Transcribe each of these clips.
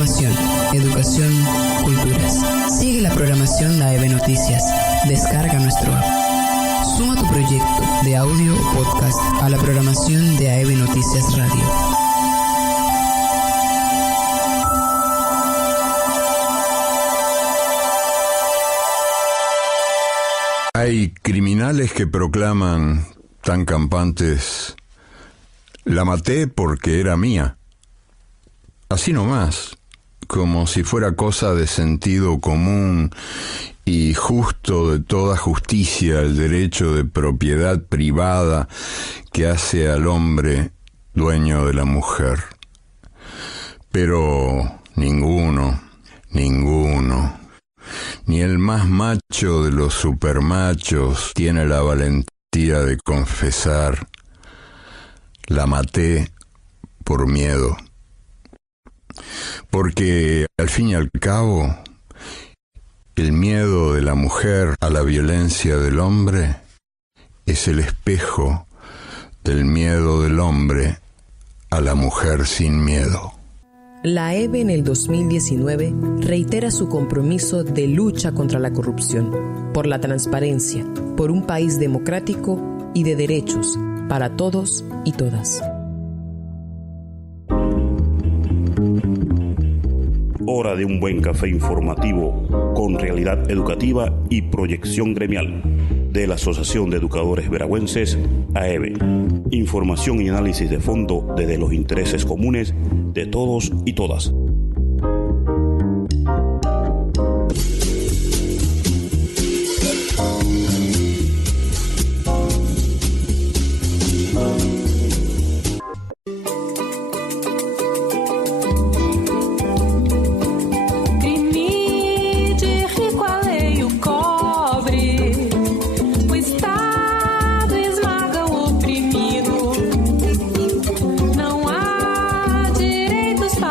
información, educación, culturas. Sigue la programación de AEB Noticias. Descarga nuestro app. Suma tu proyecto de audio o podcast a la programación de AEB Noticias Radio. Hay criminales que proclaman tan campantes: la maté porque era mía. Así nomás, como si fuera cosa de sentido común y justo de toda justicia el derecho de propiedad privada que hace al hombre dueño de la mujer. Pero ninguno, ni el más macho de los supermachos tiene la valentía de confesar: la maté por miedo. Porque al fin y al cabo, el miedo de la mujer a la violencia del hombre es el espejo del miedo del hombre a la mujer sin miedo. La AEB en el 2019 reitera su compromiso de lucha contra la corrupción, por la transparencia, por un país democrático y de derechos para todos y todas. Hora de un buen café informativo con realidad educativa y proyección gremial de la Asociación de Educadores Veragüenses, AEB. Información y análisis de fondo desde los intereses comunes de todos y todas.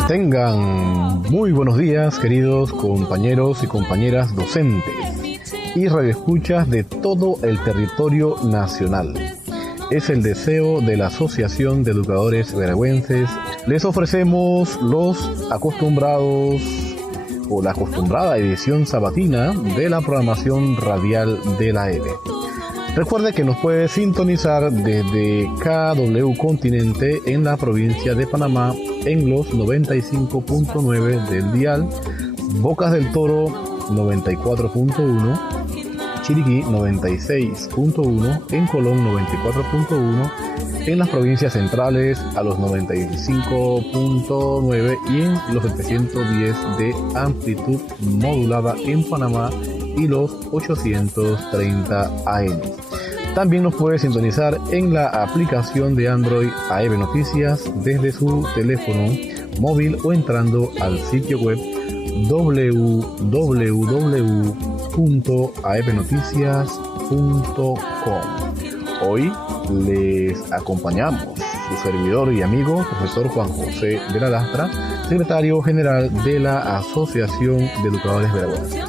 Tengan muy buenos días, queridos compañeros y compañeras docentes y radioescuchas de todo el territorio nacional. Es el deseo de la Asociación de Educadores Veragüenses. Les ofrecemos los acostumbrados o la acostumbrada edición sabatina de la programación radial de la AEB. Recuerde que nos puede sintonizar desde KW Continente en la provincia de Panamá en los 95.9 del dial, Bocas del Toro 94.1, Chiriquí 96.1, en Colón 94.1, en las provincias centrales a los 95.9 y en los 710 de amplitud modulada en Panamá y los 830 AM. También nos puede sintonizar en la aplicación de Android AEB Noticias desde su teléfono móvil o entrando al sitio web www.aebnoticias.com. Hoy les acompañamos su servidor y amigo, profesor Juan José de la Lastra, secretario general de la Asociación de Educadores Veragüenses.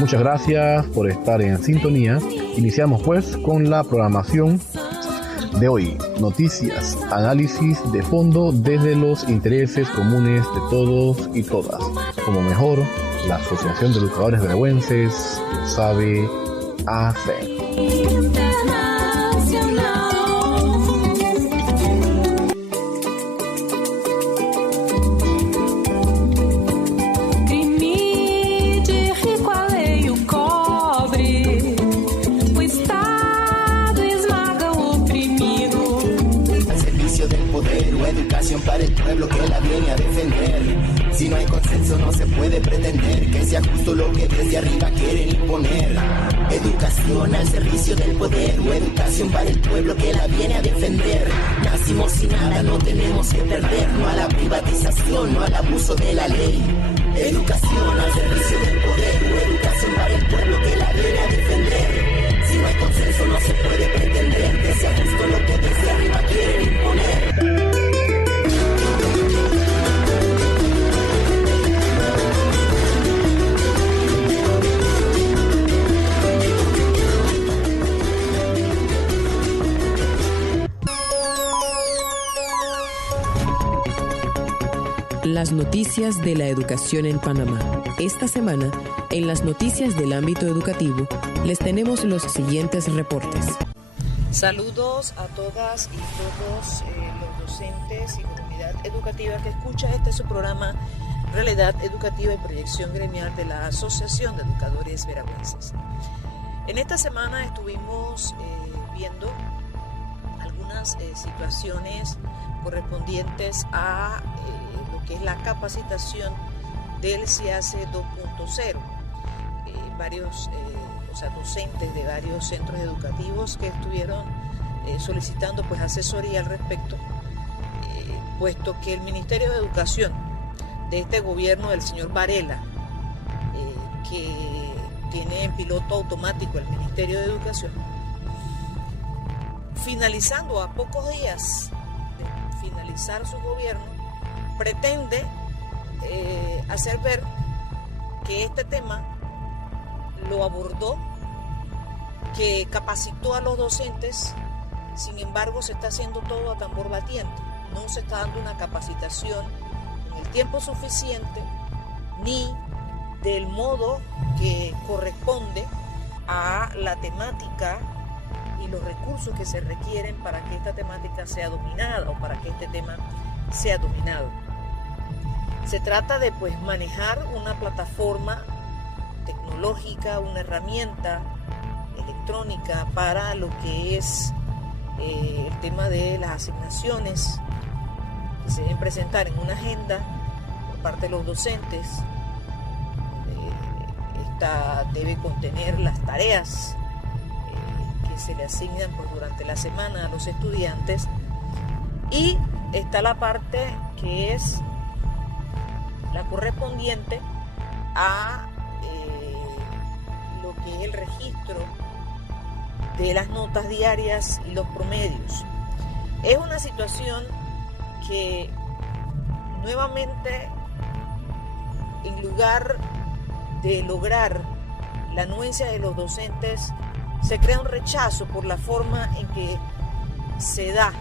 Muchas gracias por estar en sintonía. Iniciamos pues con la programación de hoy. Noticias, análisis de fondo desde los intereses comunes de todos y todas. Como mejor, la Asociación de Educadores Veragüenses sabe hacer. Para el pueblo que la viene a defender. Si no hay consenso no se puede pretender que sea justo lo que desde arriba quieren imponer. Educación al servicio del poder, o educación para el pueblo que la viene a defender. Nacimos sin nada, no tenemos que perder. No a la privatización, no al abuso de la ley. Educación al servicio del poder, o educación para el pueblo que la viene a defender. Si no hay consenso no se puede pretender que sea justo lo que desde arriba quieren imponer. La Las noticias de la educación en Panamá. Esta semana, en las noticias del ámbito educativo, les tenemos los siguientes reportes. Saludos a todas y todos los docentes y comunidad educativa que escucha su programa Realidad Educativa y Proyección Gremial de la Asociación de Educadores Veragüenses. En esta semana estuvimos viendo algunas situaciones correspondientes a lo que es la capacitación del CIACE 2.0. Varios docentes de varios centros educativos que estuvieron solicitando asesoría al respecto, puesto que el Ministerio de Educación de este gobierno del señor Varela, que tiene en piloto automático el Ministerio de Educación, finalizando a pocos días de finalizar su gobierno, pretende hacer ver que este tema lo abordó, que capacitó a los docentes. Sin embargo, se está haciendo todo a tambor batiente. No se está dando una capacitación en el tiempo suficiente ni del modo que corresponde a la temática y los recursos que se requieren para que esta temática sea dominada o para que este tema sea dominado. Se trata de manejar una plataforma tecnológica, una herramienta electrónica para lo que es el tema de las asignaciones que se deben presentar en una agenda por parte de los docentes. Esta debe contener las tareas que se le asignan durante la semana a los estudiantes, y está la parte que es la correspondiente a lo que es el registro de las notas diarias y los promedios. Es una situación que nuevamente, en lugar de lograr la anuencia de los docentes, se crea un rechazo por la forma en que se da,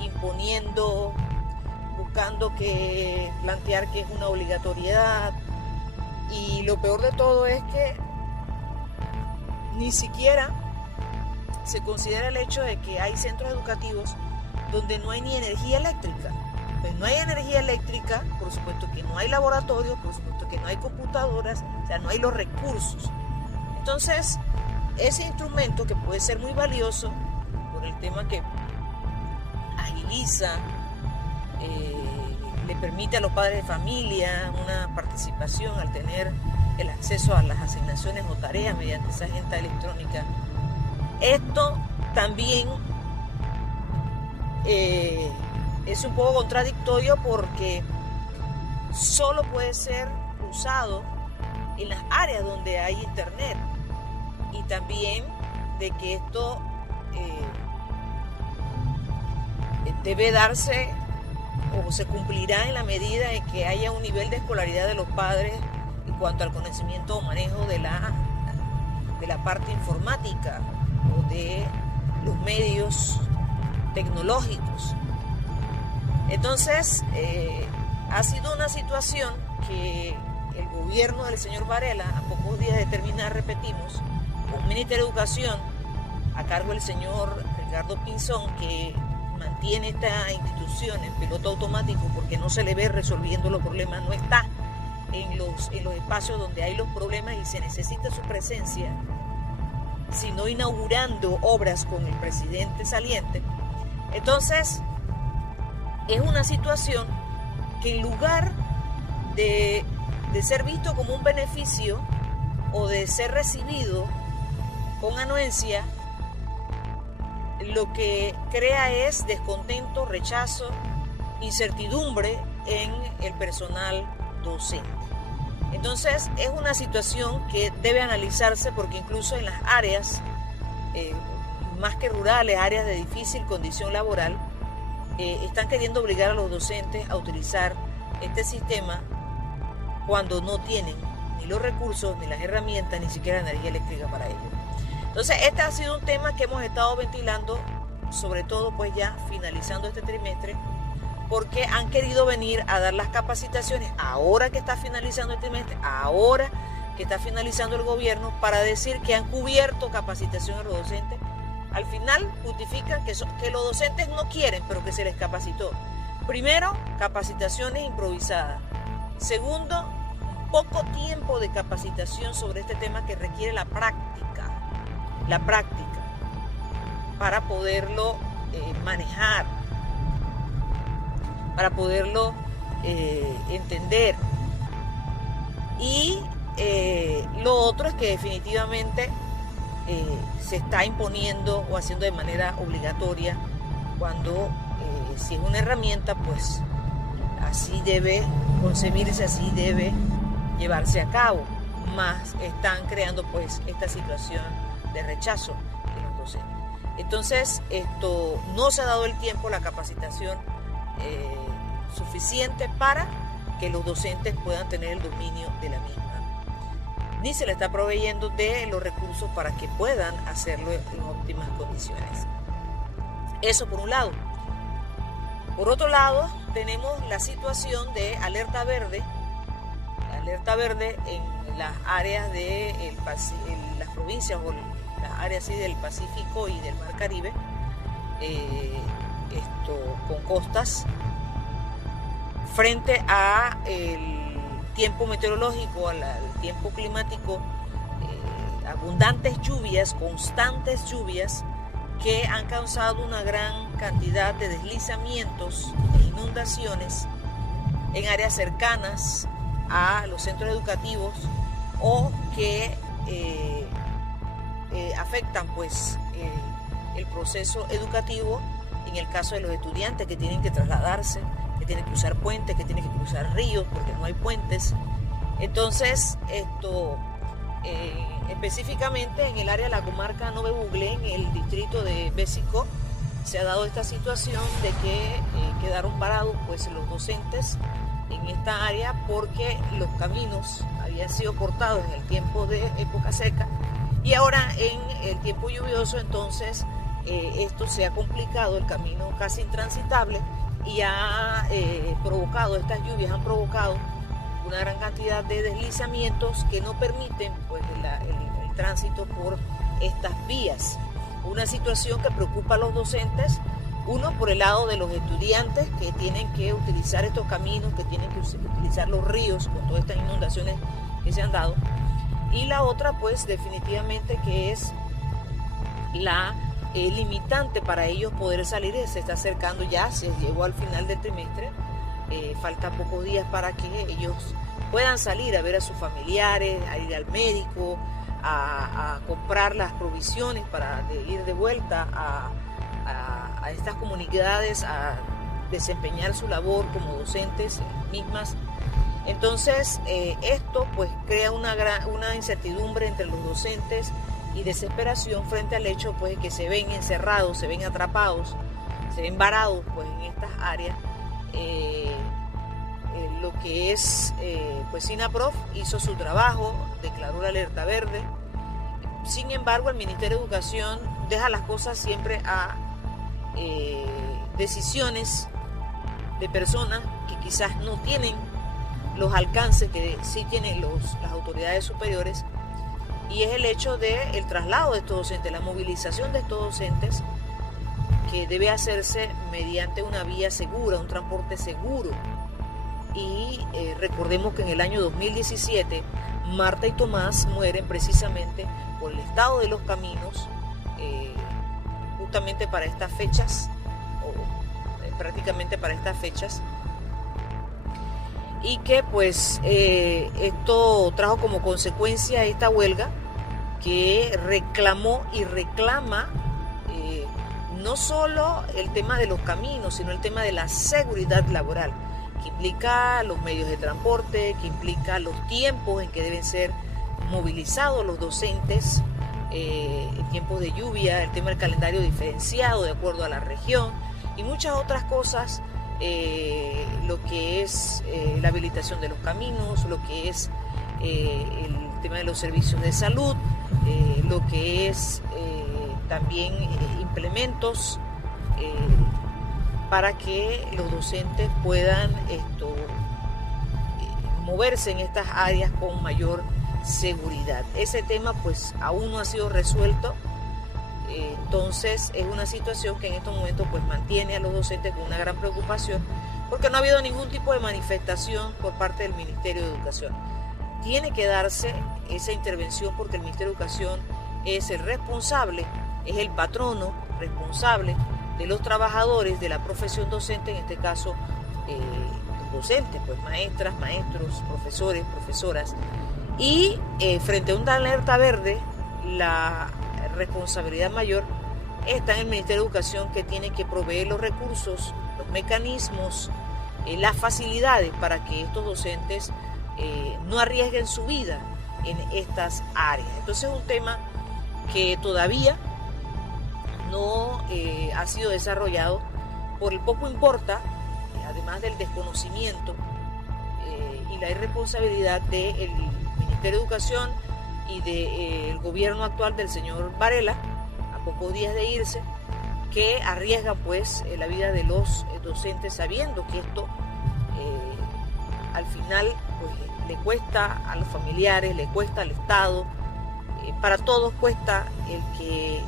imponiendo, buscando plantear que es una obligatoriedad, y lo peor de todo es que ni siquiera se considera el hecho de que hay centros educativos donde no hay ni energía eléctrica. Pues no hay energía eléctrica, por supuesto que no hay laboratorios, por supuesto que no hay computadoras, o sea, no hay los recursos. Entonces, ese instrumento, que puede ser muy valioso por el tema que agiliza, le permite a los padres de familia una participación al tener el acceso a las asignaciones o tareas mediante esa agenda electrónica. Esto también es un poco contradictorio, porque solo puede ser usado en las áreas donde hay internet, y también de que esto debe darse o se cumplirá en la medida en que haya un nivel de escolaridad de los padres en cuanto al conocimiento o manejo de la parte informática o de los medios tecnológicos. Entonces, ha sido una situación que el gobierno del señor Varela, a pocos días de terminar, repetimos, un Ministerio de Educación a cargo del señor Ricardo Pinzón, que mantiene esta institución en piloto automático porque no se le ve resolviendo los problemas, no está en los espacios donde hay los problemas y se necesita su presencia, sino inaugurando obras con el presidente saliente. Entonces, es una situación que, en lugar de ser visto como un beneficio o de ser recibido con anuencia, lo que crea es descontento, rechazo, incertidumbre en el personal docente. Entonces, es una situación que debe analizarse, porque incluso en las áreas más que rurales, áreas de difícil condición laboral, están queriendo obligar a los docentes a utilizar este sistema cuando no tienen ni los recursos, ni las herramientas, ni siquiera energía eléctrica para ello. Entonces, este ha sido un tema que hemos estado ventilando, sobre todo pues ya finalizando este trimestre, porque han querido venir a dar las capacitaciones ahora que está finalizando el trimestre, ahora que está finalizando el gobierno, para decir que han cubierto capacitación a los docentes. Al final justifican que los docentes no quieren, pero que se les capacitó. Primero, capacitaciones improvisadas. Segundo, poco tiempo de capacitación sobre este tema que requiere la práctica para poderlo manejar, para poderlo entender. Y lo otro es que definitivamente se está imponiendo o haciendo de manera obligatoria, cuando si es una herramienta, pues así debe concebirse, así debe llevarse a cabo. Más están creando pues esta situación de rechazo de los docentes. Entonces, no se ha dado el tiempo, la capacitación suficiente para que los docentes puedan tener el dominio de la misma, ni se le está proveyendo de los recursos para que puedan hacerlo en óptimas condiciones. Eso por un lado. Por otro lado, tenemos la situación de alerta verde en las áreas de las provincias o las áreas del Pacífico y del Mar Caribe, con costas, frente a el tiempo meteorológico, al tiempo climático, abundantes lluvias, constantes lluvias, que han causado una gran cantidad de deslizamientos e inundaciones en áreas cercanas a los centros educativos, o que afectan pues el proceso educativo, en el caso de los estudiantes que tienen que trasladarse, que tienen que cruzar puentes, que tienen que cruzar ríos porque no hay puentes. Entonces, específicamente en el área de la comarca Nove Buglé, en el distrito de Besicó, se ha dado esta situación de que quedaron varados pues los docentes en esta área, porque los caminos habían sido cortados en el tiempo de época seca, y ahora en el tiempo lluvioso, entonces esto se ha complicado, el camino casi intransitable, y estas lluvias han provocado una gran cantidad de deslizamientos que no permiten pues el tránsito por estas vías. Una situación que preocupa a los docentes, uno por el lado de los estudiantes que tienen que utilizar estos caminos, que tienen que utilizar los ríos con todas estas inundaciones que se han dado, y la otra pues definitivamente que es la limitante para ellos poder salir. Se está acercando ya, se llegó al final del trimestre, faltan pocos días para que ellos puedan salir a ver a sus familiares, a ir al médico, a comprar las provisiones para ir de vuelta a estas comunidades, a desempeñar su labor como docentes mismas. Entonces esto pues crea una incertidumbre entre los docentes y desesperación frente al hecho pues que se ven encerrados, se ven atrapados, se ven varados pues en estas áreas. Lo que es pues SINAPROF hizo su trabajo, declaró la alerta verde. Sin embargo, el Ministerio de Educación deja las cosas siempre a decisiones de personas que quizás no tienen los alcances que sí tienen las autoridades superiores, y es el hecho del traslado de estos docentes, la movilización de estos docentes, que debe hacerse mediante una vía segura, un transporte seguro. Y recordemos que en el año 2017 Marta y Tomás mueren precisamente por el estado de los caminos, justamente para estas fechas, o prácticamente para estas fechas, y que pues esto trajo como consecuencia esta huelga que reclamó y reclama no solo el tema de los caminos, sino el tema de la seguridad laboral, que implica los medios de transporte, que implica los tiempos en que deben ser movilizados los docentes, en tiempos de lluvia, el tema del calendario diferenciado de acuerdo a la región y muchas otras cosas, lo que es la habilitación de los caminos, lo que es el tema de los servicios de salud, lo que es también implementos para que los docentes puedan moverse en estas áreas con mayor seguridad. Ese tema pues aún no ha sido resuelto, entonces es una situación que en estos momentos pues mantiene a los docentes con una gran preocupación, porque no ha habido ningún tipo de manifestación por parte del Ministerio de Educación. Tiene que darse esa intervención porque el Ministerio de Educación es el responsable, es el patrono responsable de los trabajadores de la profesión docente, en este caso los docentes, pues maestras, maestros, profesores, profesoras. Y frente a una alerta verde, la responsabilidad mayor está en el Ministerio de Educación, que tiene que proveer los recursos, los mecanismos, las facilidades para que estos docentes no arriesguen su vida en estas áreas. Entonces es un tema que todavía no ha sido desarrollado por el poco importa, además del desconocimiento y la irresponsabilidad del Ministerio de Educación y del gobierno actual del señor Varela, a pocos días de irse, que arriesgan pues la vida de los docentes, sabiendo que esto al final pues le cuesta a los familiares, le cuesta al Estado, para todos cuesta el que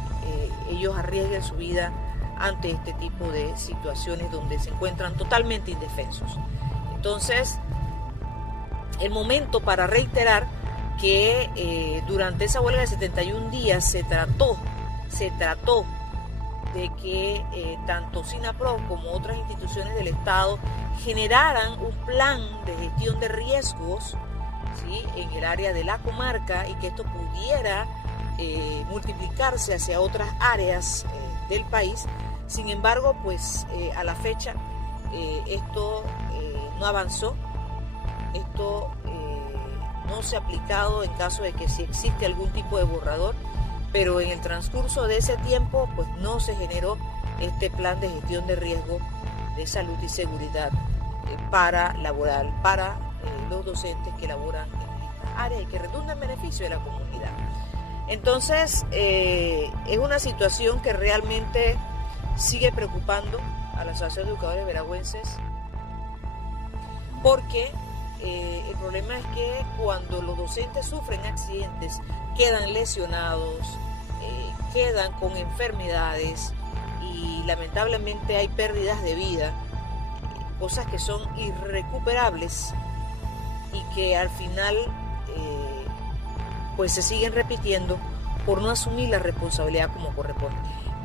ellos arriesguen su vida ante este tipo de situaciones donde se encuentran totalmente indefensos. Entonces, el momento para reiterar que durante esa huelga de 71 días se trató de que tanto SINAPROF como otras instituciones del Estado generaran un plan de gestión de riesgos, ¿sí?, en el área de la comarca, y que esto pudiera multiplicarse hacia otras áreas del país. Sin embargo, pues a la fecha esto no avanzó, esto no se ha aplicado en caso de que si existe algún tipo de borrador, pero en el transcurso de ese tiempo pues no se generó este plan de gestión de riesgo de salud y seguridad para laboral, para los docentes que laboran en estas áreas y que redunda en beneficio de la comunidad. Entonces es una situación que realmente sigue preocupando a la Asociación de Educadores Veragüenses, porque el problema es que cuando los docentes sufren accidentes, quedan lesionados, quedan con enfermedades y lamentablemente hay pérdidas de vida, cosas que son irrecuperables y que al final pues se siguen repitiendo por no asumir la responsabilidad como corresponde.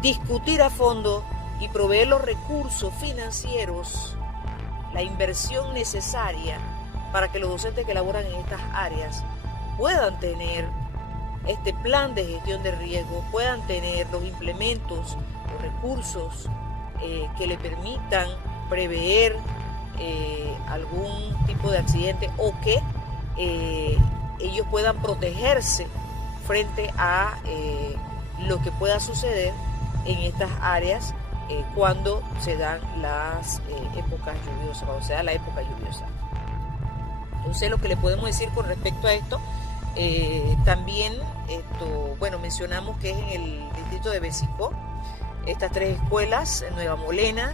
Discutir a fondo y proveer los recursos financieros, la inversión necesaria para que los docentes que laboran en estas áreas puedan tener este plan de gestión de riesgo, puedan tener los implementos, los recursos que le permitan prever algún tipo de accidente, o que ellos puedan protegerse frente a lo que pueda suceder en estas áreas cuando se dan las épocas lluviosas, cuando se da la época lluviosa. Entonces, lo que le podemos decir con respecto a esto, también mencionamos que es en el distrito de Besicó, estas tres escuelas, Nueva Molena,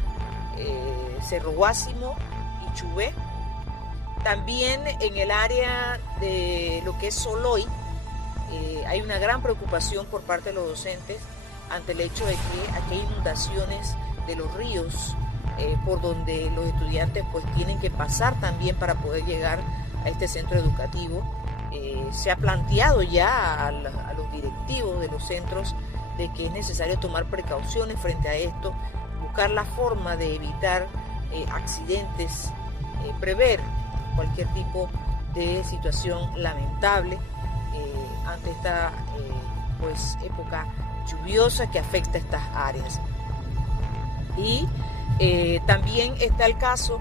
Cerro Guásimo y Chubé. También en el área de lo que es Soloy, hay una gran preocupación por parte de los docentes ante el hecho de que aquí hay inundaciones de los ríos por donde los estudiantes pues tienen que pasar también para poder llegar a este centro educativo. Se ha planteado ya a los directivos de los centros de que es necesario tomar precauciones frente a esto, buscar la forma de evitar accidentes, prever cualquier tipo de situación lamentable ante esta época lluviosa que afecta a estas áreas. Y también está el caso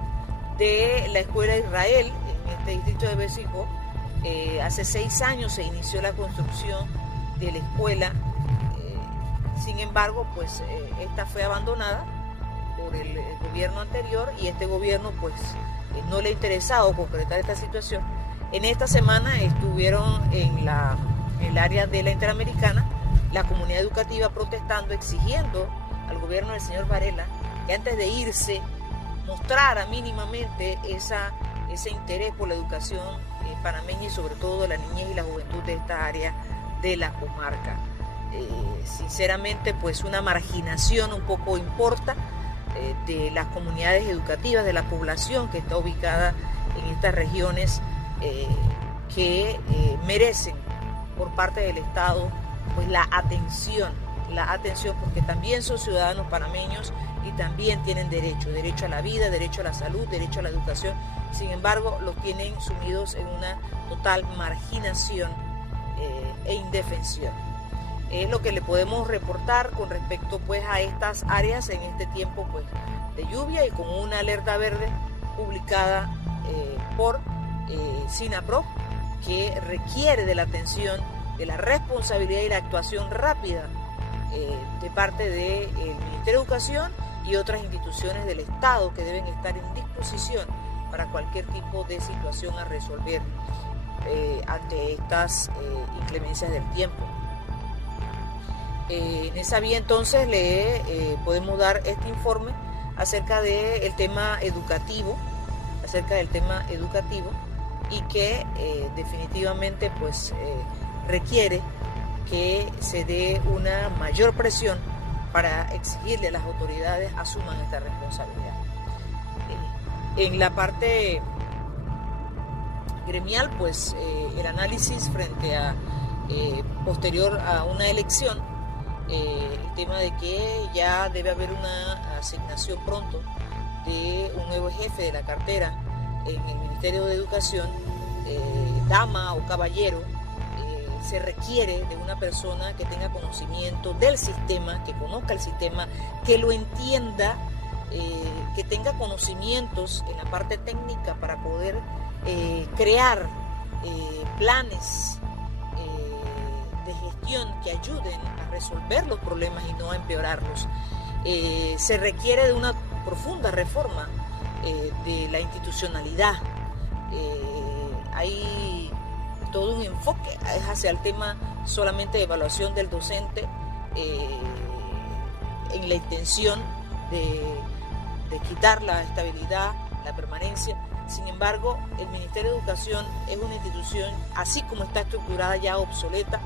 de la Escuela Israel en este distrito de Besicó. Hace 6 años se inició la construcción de la escuela, sin embargo pues esta fue abandonada por el gobierno anterior, y este gobierno pues no le ha interesado concretar esta situación. En esta semana estuvieron en el área de la Interamericana la comunidad educativa protestando, exigiendo al gobierno del señor Varela que antes de irse mostrara mínimamente ese interés por la educación panameña y sobre todo de la niñez y la juventud de esta área de la comarca. Sinceramente, pues una marginación un poco importa de las comunidades educativas, de la población que está ubicada en estas regiones que merecen por parte del Estado pues la atención porque también son ciudadanos panameños y también tienen derecho a la vida, derecho a la salud, derecho a la educación. Sin embargo, los tienen sumidos en una total marginación e indefensión. Es lo que le podemos reportar con respecto pues a estas áreas en este tiempo pues de lluvia y con una alerta verde publicada por SINAPROF, que requiere de la atención, de la responsabilidad y la actuación rápida de parte del Ministerio de Educación y otras instituciones del Estado que deben estar en disposición para cualquier tipo de situación a resolver ante estas inclemencias del tiempo. En esa vía entonces le podemos dar este informe acerca del tema educativo, y que definitivamente pues requiere que se dé una mayor presión para exigirle a las autoridades asuman esta responsabilidad. En la parte gremial, pues el análisis frente a posterior a una elección, el tema de que ya debe haber una asignación pronto de un nuevo jefe de la cartera en el Ministerio de Educación, dama o caballero, se requiere de una persona que tenga conocimiento del sistema, que conozca el sistema, que lo entienda, que tenga conocimientos en la parte técnica para poder crear planes de gestión que ayuden a resolver los problemas y no a empeorarlos. Se requiere de una profunda reforma de la institucionalidad. Hay todo un enfoque hacia el tema solamente de evaluación del docente en la intención de quitar la estabilidad, la permanencia. Sin embargo, el Ministerio de Educación es una institución, así como está estructurada, ya obsoleta.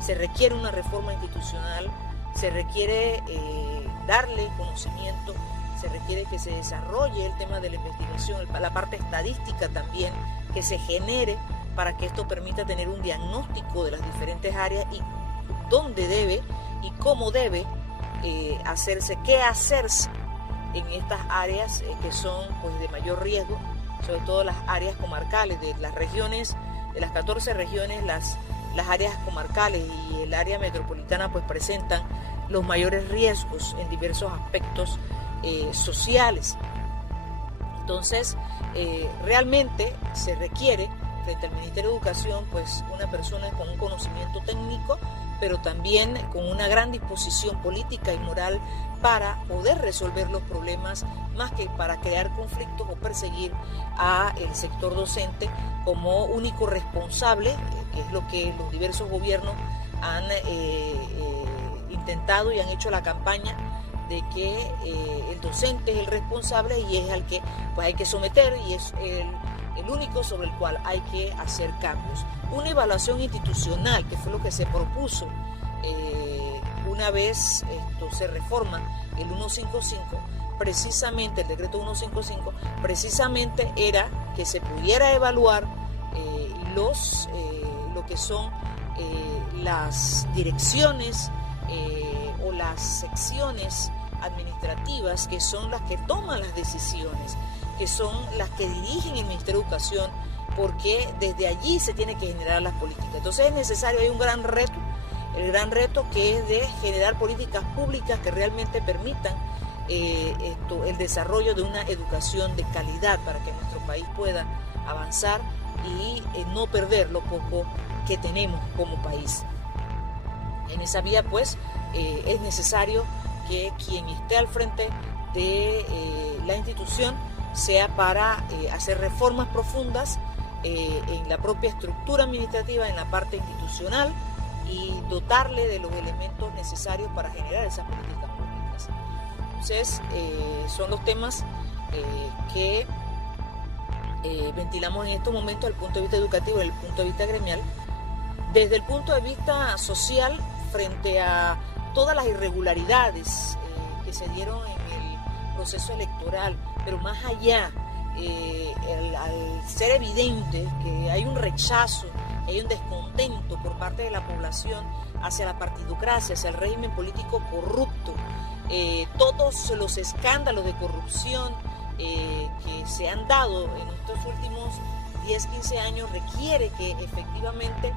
Se requiere una reforma institucional, se requiere darle conocimiento, se requiere que se desarrolle el tema de la investigación, la parte estadística también, que se genere para que esto permita tener un diagnóstico de las diferentes áreas y dónde debe y cómo debe hacerse, qué hacerse en estas áreas que son pues de mayor riesgo, sobre todo las áreas comarcales de las regiones, de las 14 regiones, las áreas comarcales y el área metropolitana pues presentan los mayores riesgos en diversos aspectos sociales. Entonces, realmente se requiere frente al Ministerio de Educación pues una persona con un conocimiento técnico, pero también con una gran disposición política y moral para poder resolver los problemas, más que para crear conflictos o perseguir a el sector docente como único responsable, que es lo que los diversos gobiernos han intentado y han hecho la campaña de que el docente es el responsable y es al que pues hay que someter y es el único sobre el cual hay que hacer cambios. Una evaluación institucional, que fue lo que se propuso una vez esto se reforma el 155, precisamente el decreto 155, precisamente era que se pudiera evaluar lo que son las direcciones o las secciones administrativas, que son las que toman las decisiones, que son las que dirigen el Ministerio de Educación, porque desde allí se tiene que generar las políticas. Entonces es necesario, hay un gran reto, el gran reto que es de generar políticas públicas que realmente permitan el desarrollo de una educación de calidad para que nuestro país pueda avanzar y no perder lo poco que tenemos como país. En esa vía pues es necesario que quien esté al frente de la institución sea para hacer reformas profundas en la propia estructura administrativa, en la parte institucional y dotarle de los elementos necesarios para generar esas políticas públicas. Entonces, son los temas que ventilamos en estos momentos desde el punto de vista educativo y desde el punto de vista gremial. Desde el punto de vista social, frente a todas las irregularidades que se dieron en el proceso electoral, pero más allá, al ser evidente que hay un rechazo, que hay un descontento por parte de la población hacia la partidocracia, hacia el régimen político corrupto, todos los escándalos de corrupción que se han dado en estos últimos 10-15 años requiere que efectivamente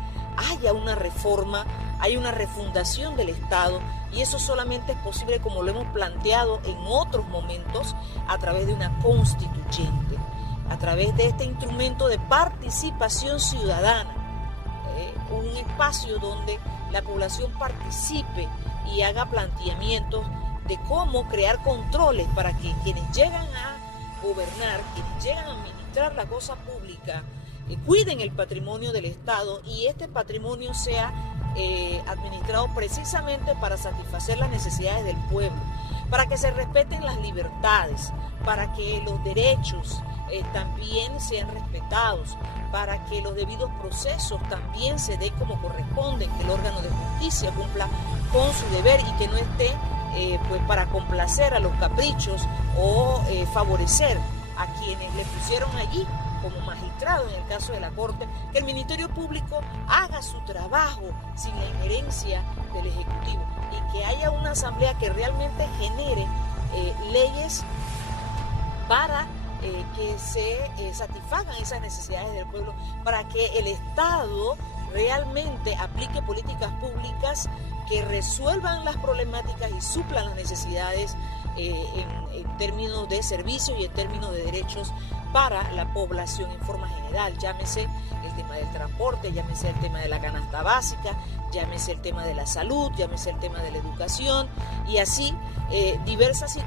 haya una reforma, hay una refundación del Estado, y eso solamente es posible, como lo hemos planteado en otros momentos, a través de una constituyente, a través de este instrumento de participación ciudadana, un espacio donde la población participe y haga planteamientos de cómo crear controles para que quienes llegan a gobernar, quienes llegan a administrar la cosa pública, cuiden el patrimonio del Estado, y este patrimonio sea administrado precisamente para satisfacer las necesidades del pueblo, para que se respeten las libertades, para que los derechos también sean respetados, para que los debidos procesos también se den como corresponden, que el órgano de justicia cumpla con su deber y que no esté pues para complacer a los caprichos o favorecer a quienes le pusieron allí como magistrado en el caso de la Corte, que el Ministerio Público haga su trabajo sin la injerencia del Ejecutivo y que haya una asamblea que realmente genere leyes para que se satisfagan esas necesidades del pueblo, para que el Estado realmente aplique políticas públicas que resuelvan las problemáticas y suplan las necesidades en términos de servicios y en términos de derechos para la población en forma general. Llámese el tema del transporte, llámese el tema de la canasta básica, llámese el tema de la salud, llámese el tema de la educación, y así diversos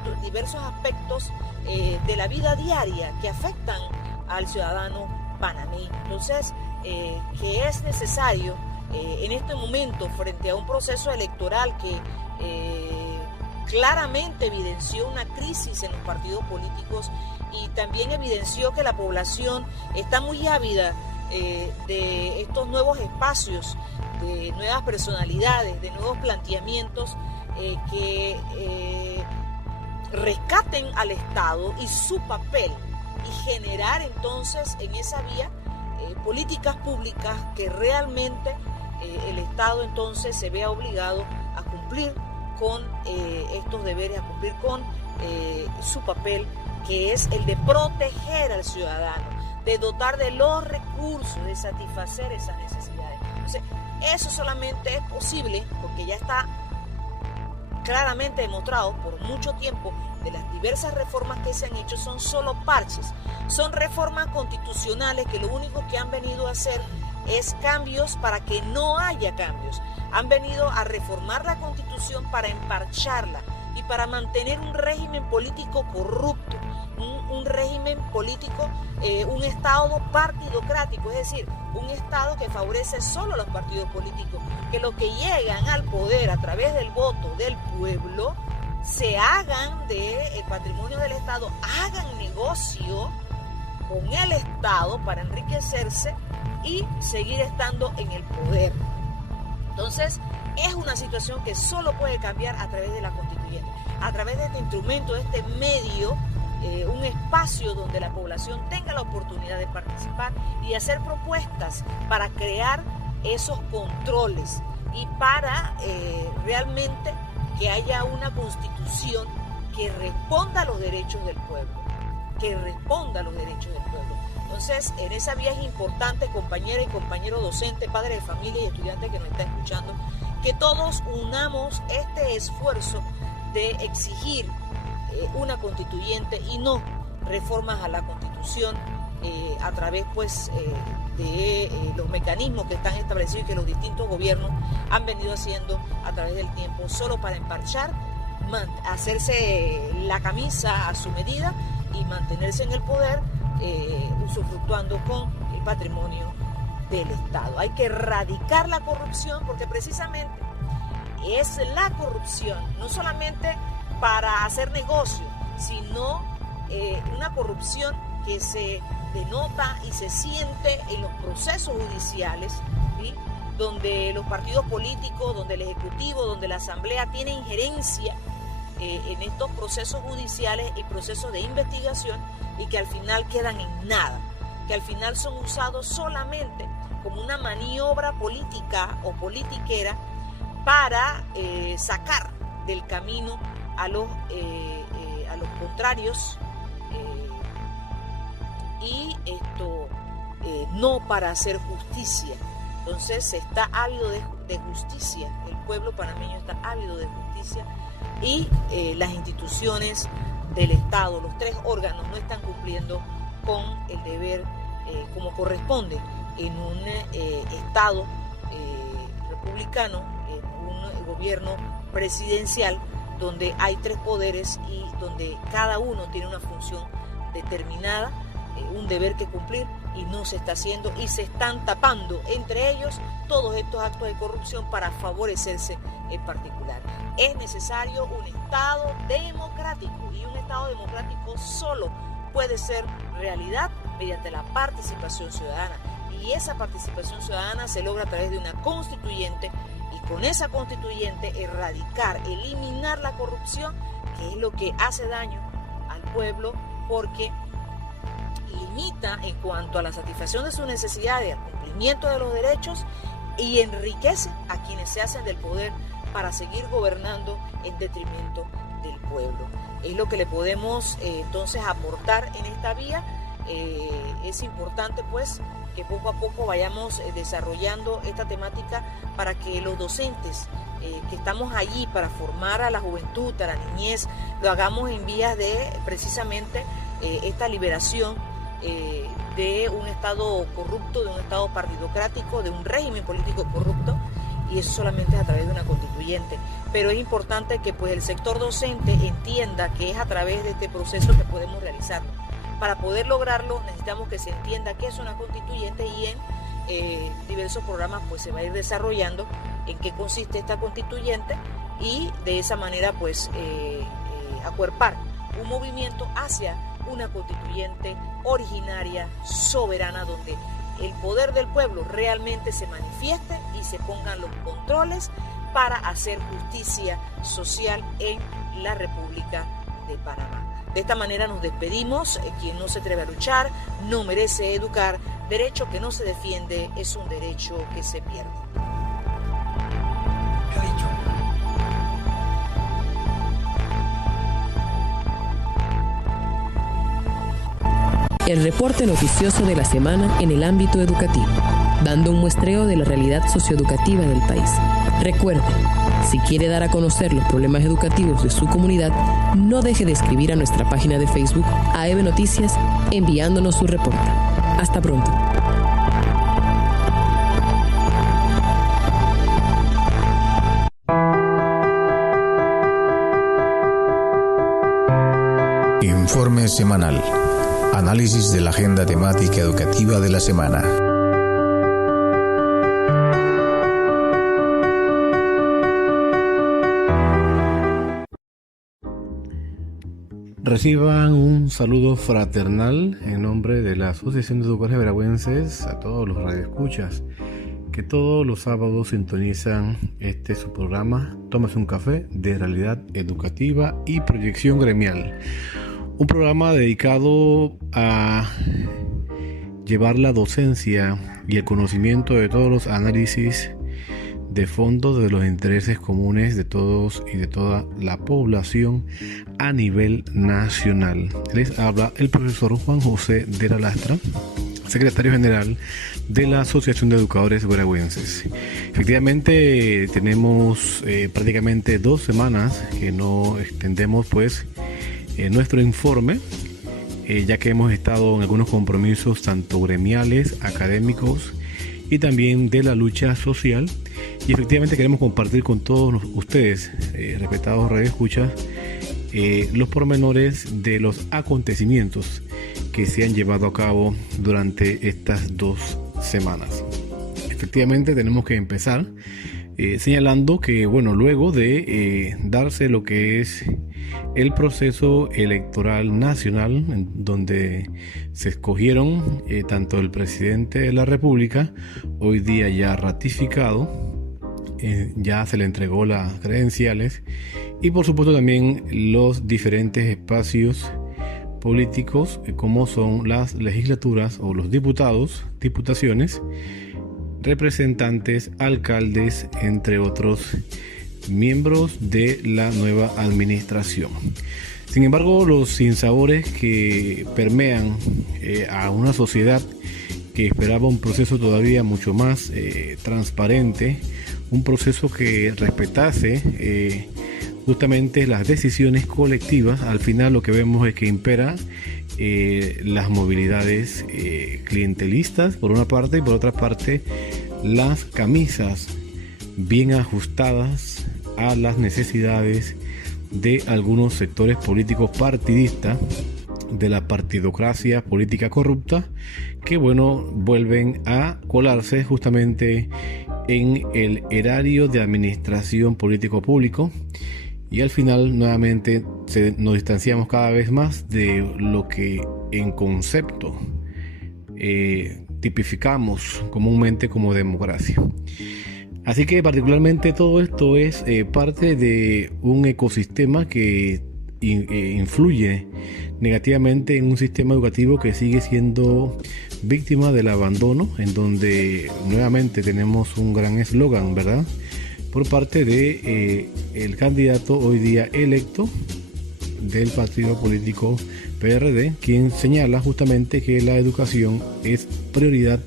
aspectos de la vida diaria que afectan al ciudadano panameño. Entonces, que es necesario en este momento, frente a un proceso electoral que claramente evidenció una crisis en los partidos políticos y también evidenció que la población está muy ávida de estos nuevos espacios, de nuevas personalidades, de nuevos planteamientos que rescaten al Estado y su papel, y generar entonces en esa vía políticas públicas que realmente el Estado entonces se vea obligado a cumplir con estos deberes, a cumplir con su papel, que es el de proteger al ciudadano, de dotar de los recursos, de satisfacer esas necesidades. Entonces, eso solamente es posible porque ya está claramente demostrado por mucho tiempo de las diversas reformas que se han hecho son solo parches, son reformas constitucionales que lo único que han venido a hacer es cambios para que no haya cambios. Han venido a reformar la Constitución para emparcharla y para mantener un régimen político corrupto, un régimen político, un Estado partidocrático, es decir, un Estado que favorece solo a los partidos políticos, que los que llegan al poder a través del voto del pueblo se hagan del patrimonio del Estado, hagan negocio con el Estado para enriquecerse y seguir estando en el poder. Entonces, es una situación que solo puede cambiar a través de la constituyente, a través de este instrumento, de este medio, un espacio donde la población tenga la oportunidad de participar y hacer propuestas para crear esos controles y para realmente que haya una constitución que responda a los derechos del pueblo, Entonces, en esa vía es importante, compañera y compañero docente, padre de familia y estudiante que nos está escuchando, que todos unamos este esfuerzo de exigir una constituyente y no reformas a la Constitución a través pues de los mecanismos que están establecidos y que los distintos gobiernos han venido haciendo a través del tiempo, solo para emparchar, hacerse la camisa a su medida y mantenerse en el poder, usufructuando con el patrimonio del Estado. Hay que erradicar la corrupción porque precisamente es la corrupción, no solamente para hacer negocio, sino una corrupción que se denota y se siente en los procesos judiciales, ¿sí? Donde los partidos políticos, donde el Ejecutivo, donde la Asamblea tiene injerencia en estos procesos judiciales y procesos de investigación y que al final quedan en nada, que al final son usados solamente como una maniobra política o politiquera para sacar del camino a los contrarios y esto no para hacer justicia. Entonces se está ávido de justicia, el pueblo panameño está ávido de justicia y las instituciones del Estado, los tres órganos no están cumpliendo con el deber como corresponde en un Estado republicano, en un gobierno presidencial donde hay tres poderes y donde cada uno tiene una función determinada, un deber que cumplir y no se está haciendo y se están tapando entre ellos todos estos actos de corrupción para favorecerse en particular. Es necesario un Estado democrático y un Estado democrático solo puede ser realidad mediante la participación ciudadana y esa participación ciudadana se logra a través de una constituyente y con esa constituyente erradicar, eliminar la corrupción, que es lo que hace daño al pueblo porque limita en cuanto a la satisfacción de sus necesidades, al cumplimiento de los derechos y enriquece a quienes se hacen del poder para seguir gobernando en detrimento del pueblo. Es lo que le podemos entonces aportar en esta vía. Es importante pues que poco a poco vayamos desarrollando esta temática para que los docentes que estamos allí para formar a la juventud, a la niñez, lo hagamos en vías de precisamente esta liberación de un Estado corrupto, de un Estado partidocrático, de un régimen político corrupto, y eso solamente es a través de una constituyente. Pero es importante que pues el sector docente entienda que es a través de este proceso que podemos realizarlo. Para poder lograrlo necesitamos que se entienda qué es una constituyente y en diversos programas pues se va a ir desarrollando en qué consiste esta constituyente y de esa manera pues acuerpar un movimiento hacia una constituyente originaria, soberana, donde el poder del pueblo realmente se manifieste y se pongan los controles para hacer justicia social en la República de Panamá. De esta manera nos despedimos. Quien no se atreve a luchar no merece educar. Derecho que no se defiende es un derecho que se pierde. El reporte noticioso de la semana en el ámbito educativo, dando un muestreo de la realidad socioeducativa del país. Recuerde, si quiere dar a conocer los problemas educativos de su comunidad, no deje de escribir a nuestra página de Facebook AEB Noticias enviándonos su reporte. Hasta pronto. Informe semanal. Análisis de la agenda temática educativa de la semana. Reciban un saludo fraternal en nombre de la Asociación de Educadores Veragüenses a todos los radioescuchas que todos los sábados sintonizan su programa Tómase un café de realidad educativa y proyección gremial. Un programa dedicado a llevar la docencia y el conocimiento de todos los análisis de fondo de los intereses comunes de todos y de toda la población a nivel nacional. Les habla el profesor Juan José de la Lastra, secretario general de la Asociación de Educadores Veragüenses. Efectivamente tenemos prácticamente 2 semanas que no extendemos nuestro informe, ya que hemos estado en algunos compromisos tanto gremiales, académicos y también de la lucha social, y efectivamente queremos compartir con todos ustedes, respetados radioescuchas, los pormenores de los acontecimientos que se han llevado a cabo durante estas 2 semanas. Efectivamente tenemos que empezar señalando que, bueno, luego de darse lo que es el proceso electoral nacional, en donde se escogieron tanto el presidente de la República, hoy día ya ratificado, ya se le entregó las credenciales, y por supuesto también los diferentes espacios políticos como son las legislaturas o los diputados, diputaciones, representantes, alcaldes, entre otros miembros de la nueva administración. Sin embargo, los sinsabores que permean a una sociedad que esperaba un proceso todavía mucho más transparente, un proceso que respetase justamente las decisiones colectivas, al final lo que vemos es que impera las movilidades clientelistas por una parte, y por otra parte las camisas bien ajustadas a las necesidades de algunos sectores políticos partidistas de la partidocracia política corrupta, que bueno, vuelven a colarse justamente en el erario de administración político público, y al final nuevamente nos distanciamos cada vez más de lo que en concepto tipificamos comúnmente como democracia. Así que particularmente todo esto es parte de un ecosistema que influye negativamente en un sistema educativo que sigue siendo víctima del abandono, en donde nuevamente tenemos un gran eslogan, ¿verdad?, por parte de el candidato hoy día electo del partido político PRD, quien señala justamente que la educación es prioridad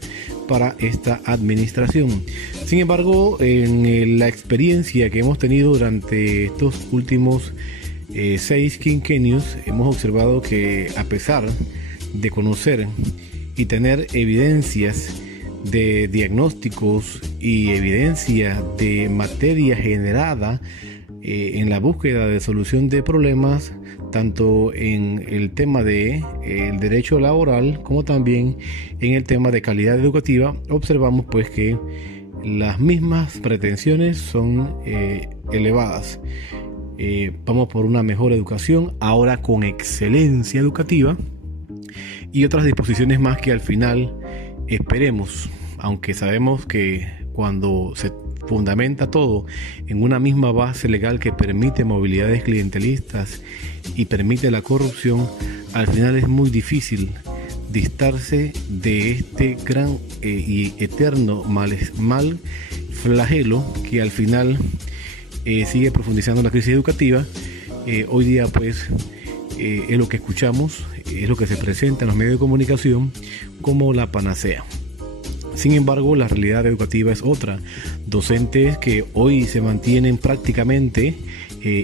para esta administración. Sin embargo, en la experiencia que hemos tenido durante estos últimos 6 quinquenios, hemos observado que a pesar de conocer y tener evidencias de diagnósticos y evidencia de materia generada en la búsqueda de solución de problemas, tanto en el tema de el derecho laboral como también en el tema de calidad educativa, observamos pues que las mismas pretensiones son elevadas. Vamos por una mejor educación, ahora con excelencia educativa, y otras disposiciones más que al final esperemos, aunque sabemos que cuando se fundamenta todo en una misma base legal que permite movilidades clientelistas y permite la corrupción, al final es muy difícil distarse de este gran y eterno mal flagelo que al final sigue profundizando la crisis educativa. Hoy día pues es lo que escuchamos, es lo que se presenta en los medios de comunicación como la panacea. Sin embargo, la realidad educativa es otra. Docentes que hoy se mantienen prácticamente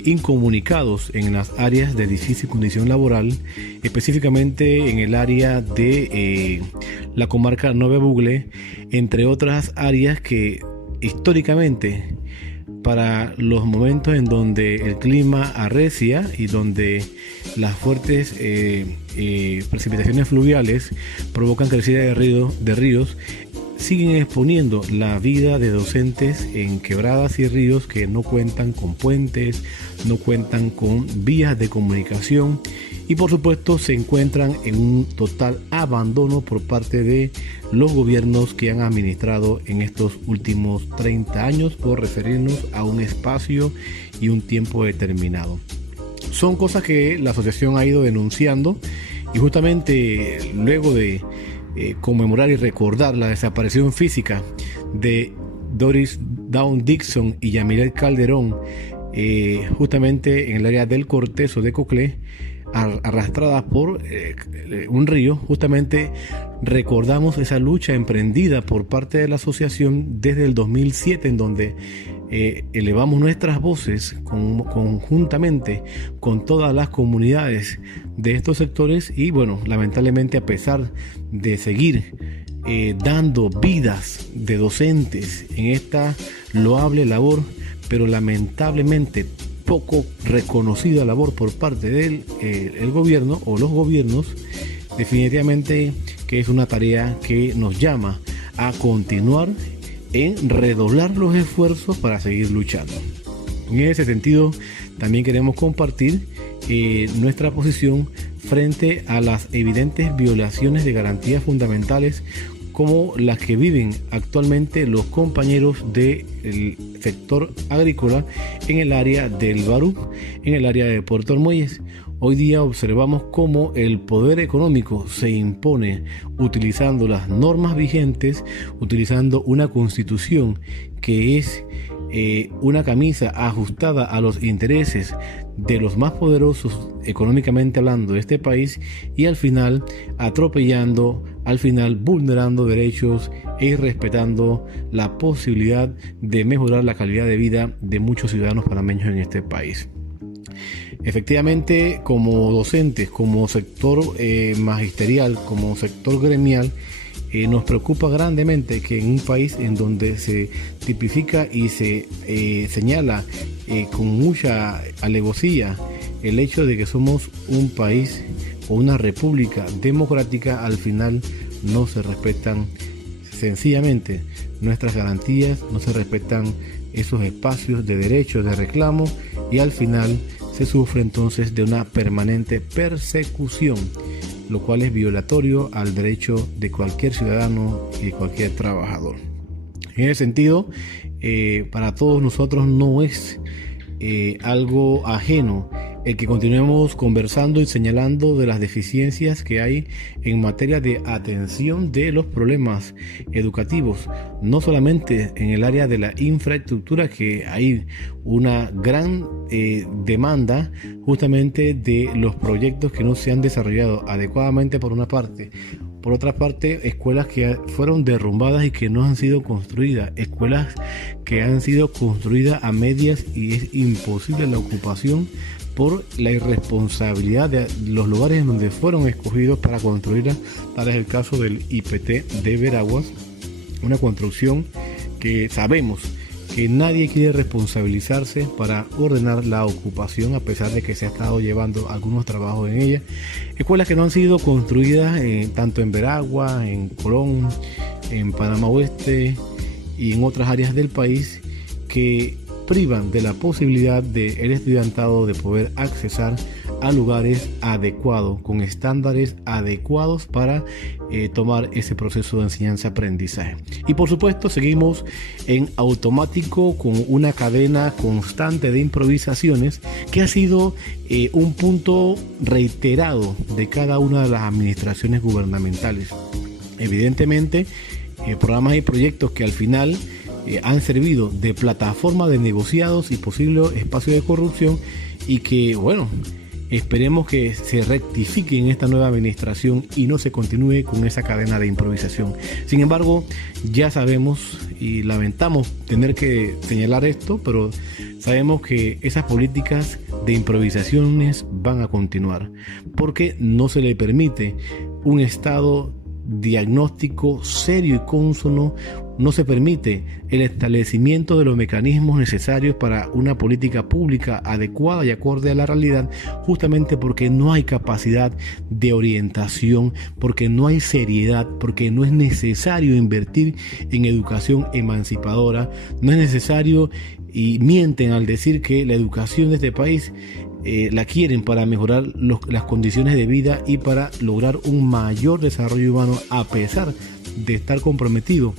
incomunicados en las áreas de difícil condición laboral, específicamente en el área de la comarca Nueva Bugle, entre otras áreas que históricamente, para los momentos en donde el clima arrecia y donde las fuertes precipitaciones fluviales provocan crecida de ríos, siguen exponiendo la vida de docentes en quebradas y ríos que no cuentan con puentes, no cuentan con vías de comunicación, y por supuesto se encuentran en un total abandono por parte de los gobiernos que han administrado en estos últimos 30 años, por referirnos a un espacio y un tiempo determinado. Son cosas que la asociación ha ido denunciando, y justamente luego de conmemorar y recordar la desaparición física de Doris Down Dixon y Yamilet Calderón, justamente en el área del Cortezo de Coclé, arrastradas por un río, justamente recordamos esa lucha emprendida por parte de la asociación desde el 2007, en donde elevamos nuestras voces conjuntamente con todas las comunidades de estos sectores, y bueno, lamentablemente a pesar de seguir dando vidas de docentes en esta loable labor, pero lamentablemente poco reconocida labor por parte del el gobierno o los gobiernos, definitivamente que es una tarea que nos llama a continuar en redoblar los esfuerzos para seguir luchando. En ese sentido, también queremos compartir nuestra posición frente a las evidentes violaciones de garantías fundamentales como las que viven actualmente los compañeros del sector agrícola en el área del Barú, en el área de Puerto Armuelles. Hoy día observamos cómo el poder económico se impone utilizando las normas vigentes, utilizando una constitución que es una camisa ajustada a los intereses de los más poderosos económicamente hablando de este país, y al final atropellando, al final vulnerando derechos e irrespetando la posibilidad de mejorar la calidad de vida de muchos ciudadanos panameños en este país. Efectivamente, como docentes, como sector magisterial, como sector gremial, nos preocupa grandemente que en un país en donde se tipifica y se señala con mucha alevosía el hecho de que somos un país o una república democrática, al final no se respetan sencillamente nuestras garantías, no se respetan esos espacios de derechos, de reclamo, y al final se sufre entonces de una permanente persecución, lo cual es violatorio al derecho de cualquier ciudadano y de cualquier trabajador. En ese sentido, para todos nosotros no es algo ajeno el que continuemos conversando y señalando de las deficiencias que hay en materia de atención de los problemas educativos, no solamente en el área de la infraestructura, que hay una gran demanda justamente de los proyectos que no se han desarrollado adecuadamente por una parte. Por otra parte, escuelas que fueron derrumbadas y que no han sido construidas, escuelas que han sido construidas a medias y es imposible la ocupación por la irresponsabilidad de los lugares en donde fueron escogidos para construirlas. Tal es el caso del IPT de Veraguas, una construcción que sabemos que nadie quiere responsabilizarse para ordenar la ocupación, a pesar de que se ha estado llevando algunos trabajos en ella. Escuelas que no han sido construidas tanto en Veragua, en Colón, en Panamá Oeste y en otras áreas del país, que privan de la posibilidad del estudiantado de poder accesar a lugares adecuados, con estándares adecuados para tomar ese proceso de enseñanza-aprendizaje. Y por supuesto seguimos en automático con una cadena constante de improvisaciones que ha sido un punto reiterado de cada una de las administraciones gubernamentales. Evidentemente, programas y proyectos que al final han servido de plataforma de negociados y posibles espacios de corrupción, y que, bueno, esperemos que se rectifique en esta nueva administración y no se continúe con esa cadena de improvisación. Sin embargo, ya sabemos y lamentamos tener que señalar esto, pero sabemos que esas políticas de improvisaciones van a continuar, porque no se le permite un Estado diagnóstico serio y cónsono, no se permite el establecimiento de los mecanismos necesarios para una política pública adecuada y acorde a la realidad, justamente porque no hay capacidad de orientación, porque no hay seriedad, porque no es necesario invertir en educación emancipadora, no es necesario, y mienten al decir que la educación de este país la quieren para mejorar las condiciones de vida y para lograr un mayor desarrollo humano, a pesar de estar comprometido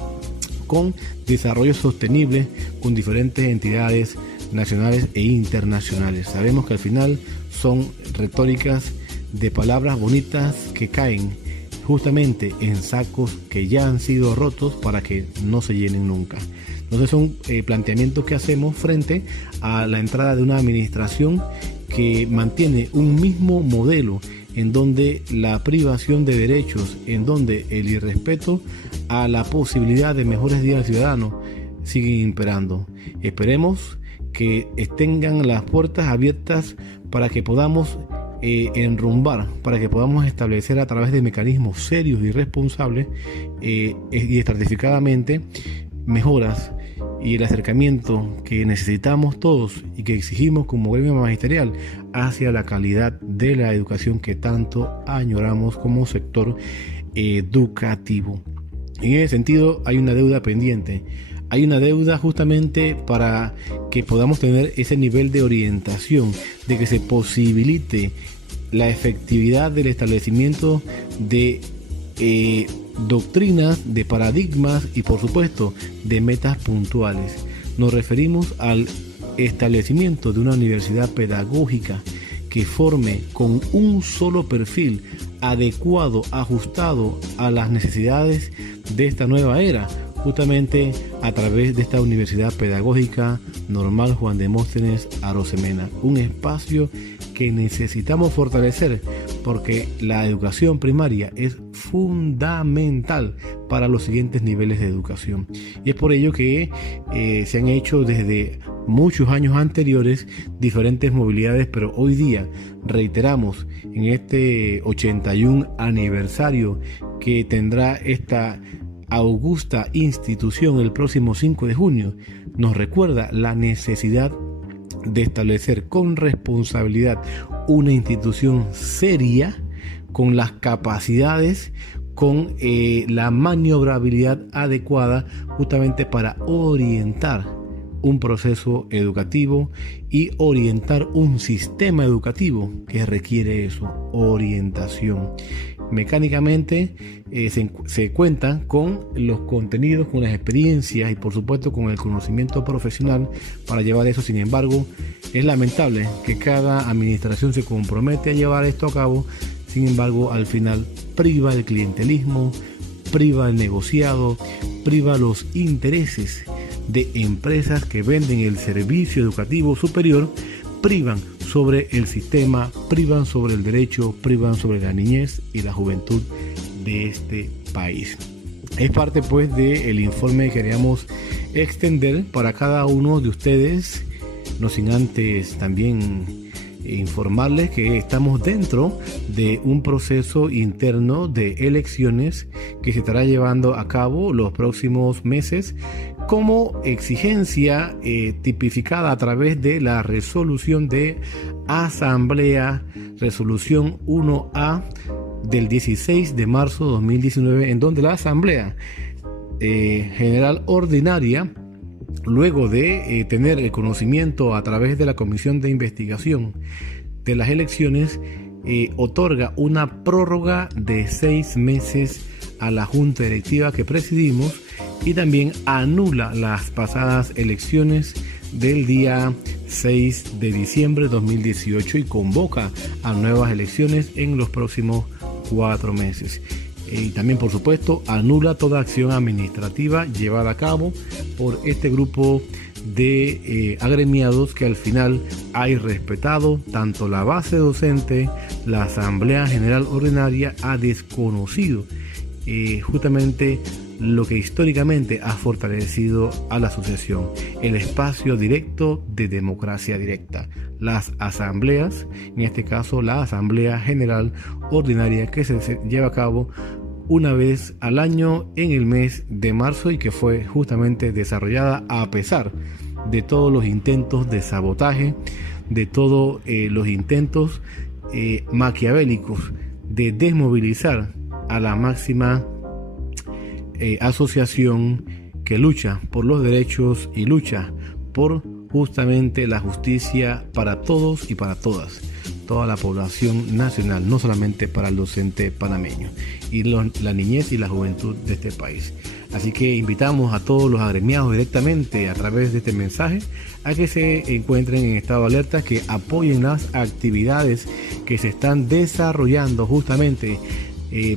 con desarrollo sostenible con diferentes entidades nacionales e internacionales. Sabemos que al final son retóricas de palabras bonitas que caen justamente en sacos que ya han sido rotos para que no se llenen nunca. Entonces son planteamientos que hacemos frente a la entrada de una administración que mantiene un mismo modelo, en donde la privación de derechos, en donde el irrespeto a la posibilidad de mejores días del ciudadano sigue imperando. Esperemos que tengan las puertas abiertas para que podamos enrumbar, para que podamos establecer a través de mecanismos serios y responsables y estratificadamente mejoras y el acercamiento que necesitamos todos y que exigimos como gremio magisterial hacia la calidad de la educación que tanto añoramos como sector educativo. En ese sentido hay una deuda pendiente. Hay una deuda justamente para que podamos tener ese nivel de orientación, de que se posibilite la efectividad del establecimiento de doctrinas, de paradigmas y por supuesto de metas puntuales. Nos referimos al establecimiento de una universidad pedagógica que forme con un solo perfil adecuado, ajustado a las necesidades de esta nueva era, justamente a través de esta Universidad Pedagógica Normal Juan Demóstenes Arosemena, un espacio que necesitamos fortalecer porque la educación primaria es fundamental para los siguientes niveles de educación, y es por ello que se han hecho desde muchos años anteriores diferentes movilidades, pero hoy día reiteramos en este 81 aniversario que tendrá esta augusta institución el próximo 5 de junio, nos recuerda la necesidad de establecer con responsabilidad una institución seria, con las capacidades, con la maniobrabilidad adecuada, justamente para orientar un proceso educativo y orientar un sistema educativo que requiere eso, orientación. Mecánicamente se cuenta con los contenidos, con las experiencias y por supuesto con el conocimiento profesional para llevar eso. Sin embargo, es lamentable que cada administración se compromete a llevar esto a cabo, sin embargo al final priva el clientelismo, priva el negociado, priva los intereses de empresas que venden el servicio educativo superior, privan sobre el sistema, privan sobre el derecho, privan sobre la niñez y la juventud de este país. Es parte pues del informe que queríamos extender para cada uno de ustedes, no sin antes también informarles que estamos dentro de un proceso interno de elecciones que se estará llevando a cabo los próximos meses como exigencia tipificada a través de la resolución de asamblea, resolución 1A del 16 de marzo de 2019, en donde la asamblea general ordinaria, luego de tener el conocimiento a través de la comisión de investigación de las elecciones, otorga una prórroga de 6 meses a la junta directiva que presidimos y también anula las pasadas elecciones del día 6 de diciembre de 2018 y convoca a nuevas elecciones en los próximos 4 meses. Y también, por supuesto, anula toda acción administrativa llevada a cabo por este grupo de agremiados que al final ha irrespetado tanto la base docente, la Asamblea General Ordinaria ha desconocido justamente lo que históricamente ha fortalecido a la asociación, el espacio directo de democracia directa, las asambleas, en este caso la Asamblea General Ordinaria que se lleva a cabo una vez al año en el mes de marzo y que fue justamente desarrollada a pesar de todos los intentos de sabotaje, de todos los intentos maquiavélicos de desmovilizar a la máxima asociación que lucha por los derechos y lucha por justamente la justicia para todos y para todas, toda la población nacional, no solamente para el docente panameño y la niñez y la juventud de este país. Así que invitamos a todos los agremiados directamente a través de este mensaje a que se encuentren en estado de alerta, que apoyen las actividades que se están desarrollando justamente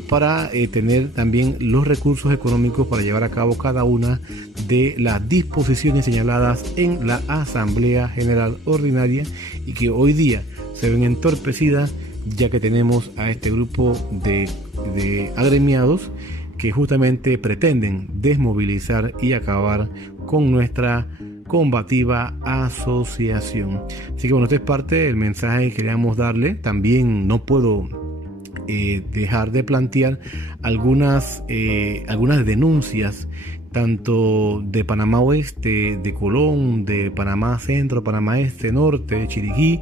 para tener también los recursos económicos para llevar a cabo cada una de las disposiciones señaladas en la Asamblea General Ordinaria y que hoy día se ven entorpecidas, ya que tenemos a este grupo de agremiados que justamente pretenden desmovilizar y acabar con nuestra combativa asociación. Así que bueno, esta es parte del mensaje que queríamos darle. También no puedo dejar de plantear algunas denuncias tanto de Panamá Oeste, de Colón, de Panamá Centro, Panamá Este, Norte, Chiriquí,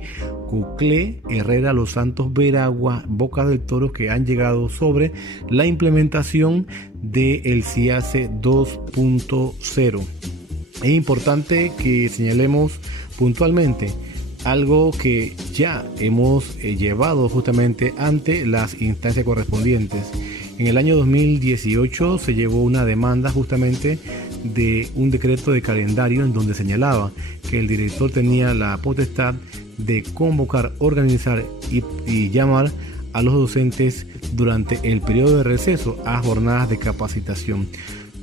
Cuclé, Herrera, Los Santos, Veragua, Bocas del Toro, que han llegado sobre la implementación del CIACE 2.0. Es importante que señalemos puntualmente algo que ya hemos llevado justamente ante las instancias correspondientes. En el año 2018 se llevó una demanda justamente de un decreto de calendario en donde señalaba que el director tenía la potestad de convocar, organizar y llamar a los docentes durante el periodo de receso a jornadas de capacitación.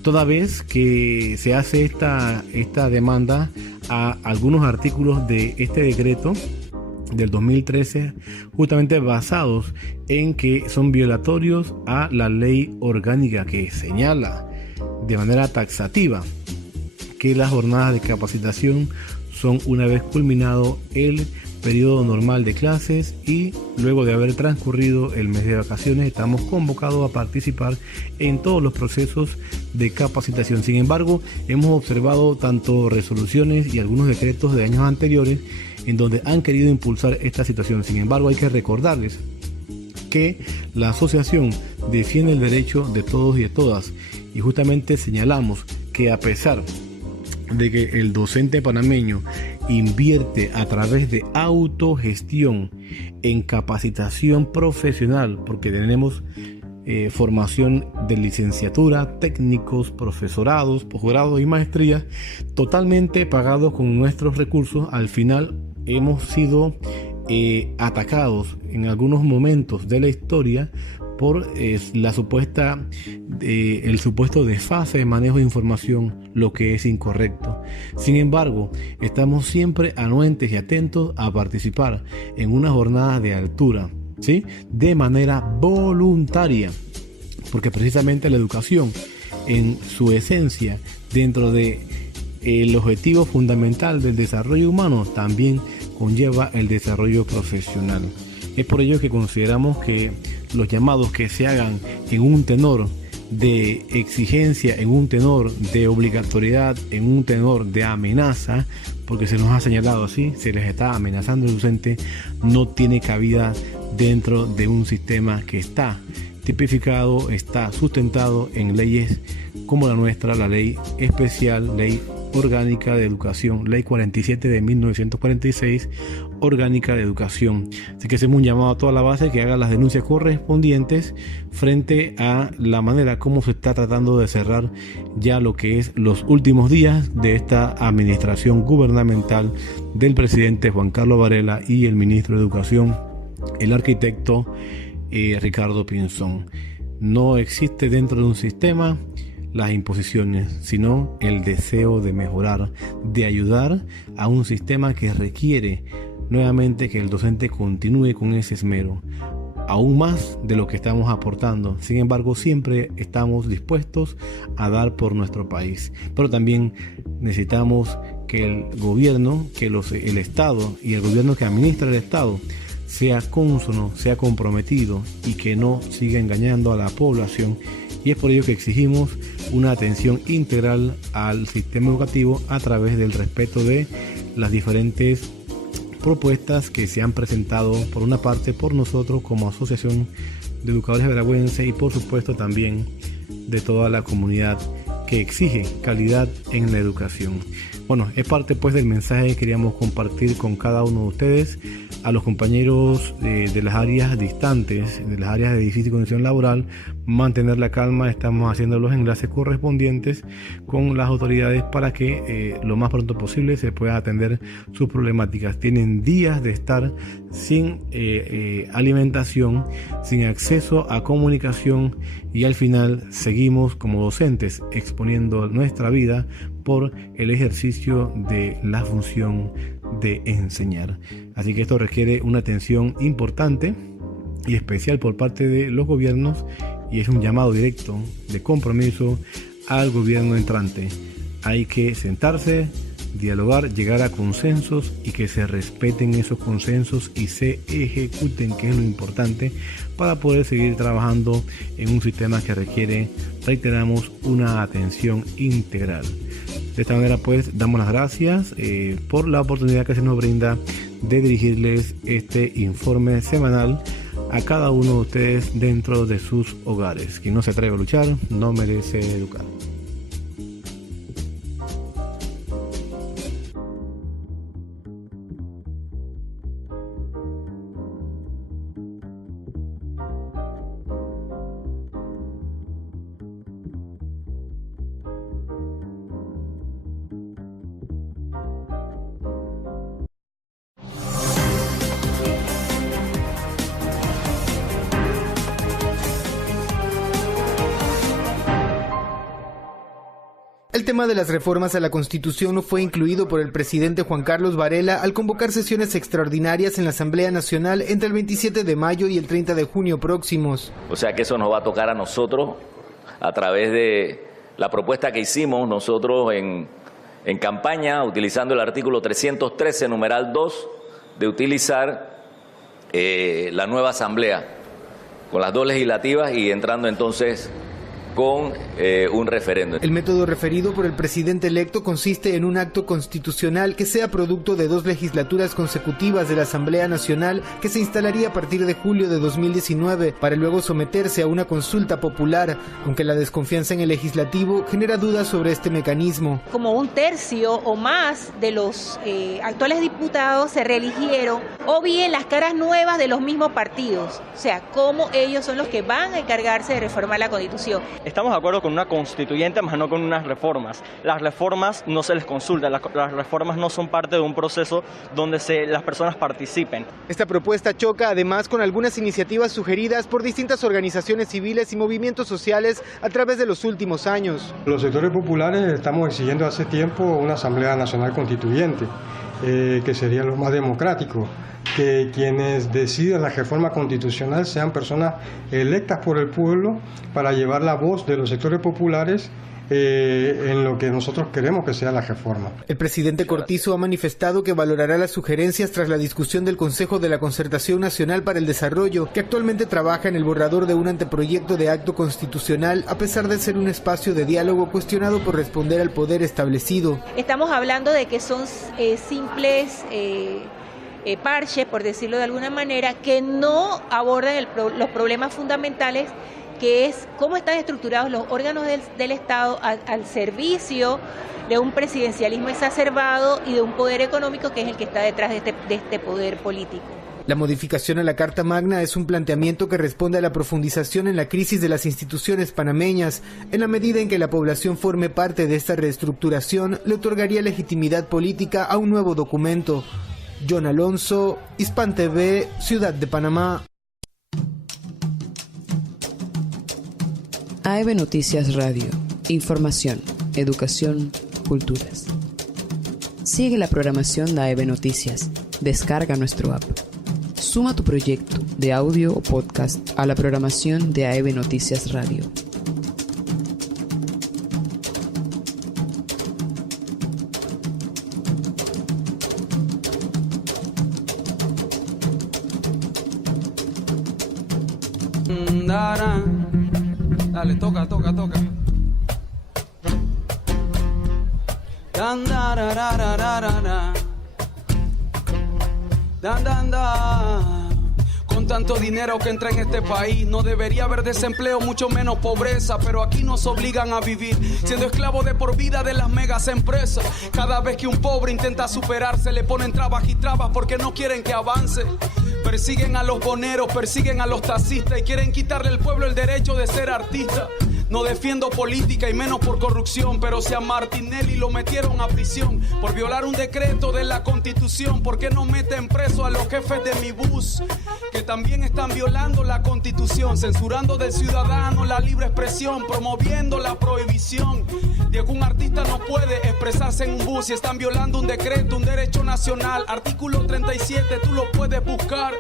Toda vez que se hace esta demanda a algunos artículos de este decreto del 2013, justamente basados en que son violatorios a la ley orgánica que señala de manera taxativa que las jornadas de capacitación son una vez culminado el periodo normal de clases y luego de haber transcurrido el mes de vacaciones estamos convocados a participar en todos los procesos de capacitación. Sin embargo, hemos observado tanto resoluciones y algunos decretos de años anteriores en donde han querido impulsar esta situación. Sin embargo, hay que recordarles que la asociación defiende el derecho de todos y de todas y justamente señalamos que a pesar de que el docente panameño invierte a través de autogestión en capacitación profesional, porque tenemos formación de licenciatura, técnicos, profesorados, posgrados y maestrías totalmente pagados con nuestros recursos, al final hemos sido atacados en algunos momentos de la historia por el supuesto desfase de manejo de información, lo que es incorrecto. Sin embargo, estamos siempre anuentes y atentos a participar en una jornada de altura, ¿sí? De manera voluntaria, porque precisamente la educación en su esencia, dentro de el objetivo fundamental del desarrollo humano, también conlleva el desarrollo profesional. Es por ello que consideramos que los llamados que se hagan en un tenor de exigencia, en un tenor de obligatoriedad, en un tenor de amenaza, porque se nos ha señalado así, se les está amenazando al docente, no tiene cabida dentro de un sistema que está tipificado, está sustentado en leyes como la nuestra, la ley especial, ley orgánica de educación, ley 47 de 1946, orgánica de educación. Así que hacemos un llamado a toda la base que haga las denuncias correspondientes frente a la manera como se está tratando de cerrar ya lo que es los últimos días de esta administración gubernamental del presidente Juan Carlos Varela y el ministro de Educación, el arquitecto Ricardo Pinzón. No existe dentro de un sistema las imposiciones, sino el deseo de mejorar, de ayudar a un sistema que requiere nuevamente que el docente continúe con ese esmero, aún más de lo que estamos aportando. Sin embargo, siempre estamos dispuestos a dar por nuestro país, pero también necesitamos que el gobierno, que el Estado y el gobierno que administra el Estado sea cónsono, sea comprometido y que no siga engañando a la población. Y es por ello que exigimos una atención integral al sistema educativo a través del respeto de las diferentes propuestas que se han presentado, por una parte por nosotros como Asociación de Educadores Veragüenses y por supuesto también de toda la comunidad que exige calidad en la educación. Bueno, es parte pues del mensaje que queríamos compartir con cada uno de ustedes. A los compañeros de las áreas distantes, de las áreas de difícil condición laboral, mantener la calma. Estamos haciendo los enlaces correspondientes con las autoridades para que lo más pronto posible se pueda atender sus problemáticas. Tienen días de estar sin alimentación, sin acceso a comunicación y al final seguimos como docentes exponiendo nuestra vida por el ejercicio de la función de enseñar. Así que esto requiere una atención importante y especial por parte de los gobiernos y es un llamado directo de compromiso al gobierno entrante. Hay que sentarse, dialogar, llegar a consensos y que se respeten esos consensos y se ejecuten, que es lo importante, para poder seguir trabajando en un sistema que requiere, reiteramos, una atención integral. De esta manera pues damos las gracias por la oportunidad que se nos brinda de dirigirles este informe semanal a cada uno de ustedes dentro de sus hogares. Quien no se atreve a luchar no merece educar. El tema de las reformas a la Constitución no fue incluido por el presidente Juan Carlos Varela al convocar sesiones extraordinarias en la Asamblea Nacional entre el 27 de mayo y el 30 de junio próximos. O sea que eso nos va a tocar a nosotros a través de la propuesta que hicimos nosotros en campaña, utilizando el artículo 313, numeral 2, de utilizar la nueva Asamblea, con las dos legislativas y entrando entonces con un referéndum. El método referido por el presidente electo consiste en un acto constitucional que sea producto de 2 legislaturas consecutivas de la Asamblea Nacional, que se instalaría a partir de julio de 2019 para luego someterse a una consulta popular, aunque la desconfianza en el legislativo genera dudas sobre este mecanismo. Como 1/3 o más de los actuales diputados se reeligieron, o bien las caras nuevas de los mismos partidos, o sea, cómo ellos son los que van a encargarse de reformar la Constitución. Estamos de acuerdo con una constituyente, más no con unas reformas. Las reformas no se les consulta, las reformas no son parte de un proceso donde las personas participen. Esta propuesta choca además con algunas iniciativas sugeridas por distintas organizaciones civiles y movimientos sociales a través de los últimos años. Los sectores populares estamos exigiendo hace tiempo una Asamblea Nacional Constituyente, que sería lo más democrático, que quienes decidan la reforma constitucional sean personas electas por el pueblo para llevar la voz de los sectores populares en lo que nosotros queremos que sea la reforma. El presidente Cortizo ha manifestado que valorará las sugerencias tras la discusión del Consejo de la Concertación Nacional para el Desarrollo, que actualmente trabaja en el borrador de un anteproyecto de acto constitucional, a pesar de ser un espacio de diálogo cuestionado por responder al poder establecido. Estamos hablando de que son simples parches, por decirlo de alguna manera, que no abordan los problemas fundamentales, que es cómo están estructurados los órganos del Estado al servicio de un presidencialismo exacerbado y de un poder económico que es el que está detrás de este poder político. La modificación a la Carta Magna es un planteamiento que responde a la profundización en la crisis de las instituciones panameñas. En la medida en que la población forme parte de esta reestructuración, le otorgaría legitimidad política a un nuevo documento. John Alonso, Hispan TV, Ciudad de Panamá. AEB Noticias Radio. Información, educación, culturas. Sigue la programación de AEB Noticias. Descarga nuestro app. Suma tu proyecto de audio o podcast a la programación de AEB Noticias Radio. Dale, toca. Con tanto dinero que entra en este país, no debería haber desempleo, mucho menos pobreza, pero aquí nos obligan a vivir siendo esclavos de por vida de las megas empresas. Cada vez que un pobre intenta superarse, le ponen trabas y trabas porque no quieren que avance. Persiguen a los boneros, persiguen a los taxistas y quieren quitarle al pueblo el derecho de ser artista. No defiendo política y menos por corrupción, pero si a Martinelli lo metieron a prisión por violar un decreto de la Constitución, ¿por qué no meten preso a los jefes de mi bus? Que también están violando la Constitución, censurando del ciudadano la libre expresión, promoviendo la prohibición de que un artista no puede expresarse en un bus y están violando un decreto, un derecho nacional. Artículo 37, tú lo puedes buscar.